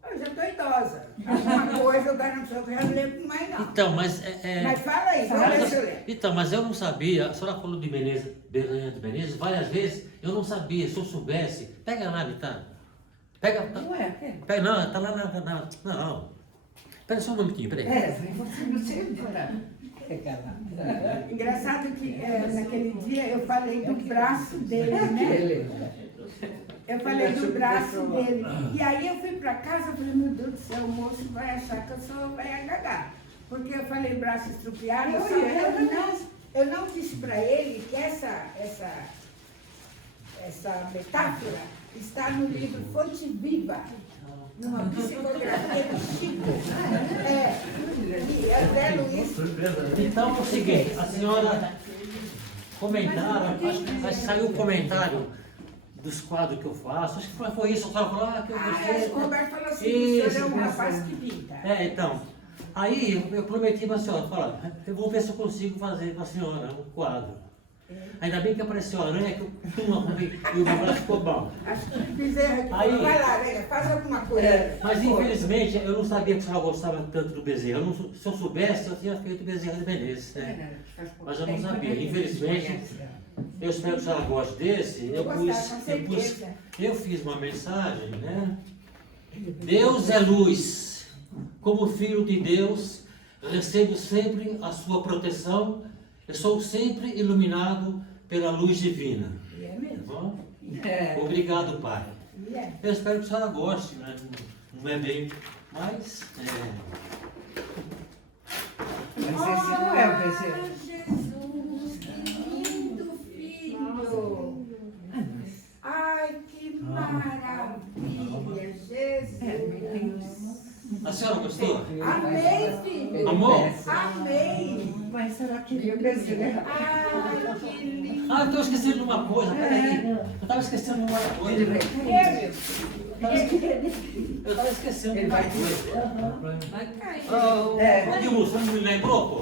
Eu já estou idosa. Alguma coisa eu garanto que eu já não lembro mais não. Então, mas... Mas fala aí, vamos ver se eu lembro. Então, mas eu não sabia, a senhora falou de Menezes várias vezes, eu não sabia, se eu soubesse, pega a nave, tá? Pega, não, tá lá não. Espera só um minutinho, peraí. Você não sei onde está. Pega lá. Engraçado que naquele dia eu falei do braço dele, né? Eu falei do braço dele. E aí eu fui para casa e falei, meu Deus do céu, o moço vai achar que eu sou vai agagar. Porque eu falei braço estrupiado, eu não disse para ele que essa metáfora está no livro Fonte Viva, numa psicografia do Chico. E André Luiz. Então é o seguinte, a senhora comentaram, acho que saiu o comentário dos quadros que eu faço, acho que foi isso, a senhora falou que eu gostei. O Roberto falou assim, o senhor é um rapaz que pinta. Então, aí eu prometi para a senhora, falar, eu vou ver se eu consigo fazer para a senhora um quadro. Ainda bem que apareceu a aranha, que o braço ficou bom. Acho que Bezerra, Aí, vai lá, Aranha, faz alguma coisa. Mas infelizmente eu não sabia que a senhora gostava tanto do Bezerra. Se eu soubesse, eu tinha feito Bezerra de Menezes, né? Mas eu não sabia. Infelizmente, eu espero que a senhora goste desse. Eu fiz uma mensagem, né? Deus é luz. Como filho de Deus, recebo sempre a sua proteção. Eu sou sempre iluminado pela luz divina. É mesmo. Tá bom? Obrigado, Pai. Eu espero que a senhora goste, né? Não é bem, mas... Mas esse não é o Bezerra. Jesus, que lindo filho. Ai, que maravilha, Jesus. A senhora gostou? Amei, filho. Amor? Amei. Mas será que ele é Bezerra? Ai, que lindo. Ah, eu estou esquecendo de uma coisa, peraí. Eu estava esquecendo de uma coisa. Eu estava esquecendo de uma coisa. Vai cair. Ô, Dilma, você não me lembrou, pô?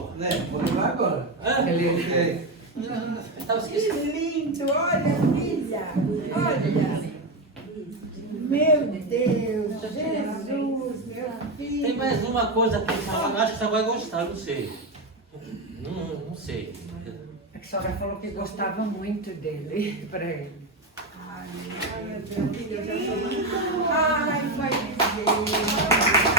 Vou levar agora. Eu estava esquecendo. Que lindo, olha, filha. Olha. Meu Deus, Jesus, meu filho. Tem mais uma coisa que eu acho que você vai gostar, não sei. Não sei. É que a senhora falou que gostava muito dele, para ele. Ai, meu filho, eu já sou... Ai, vai dizer.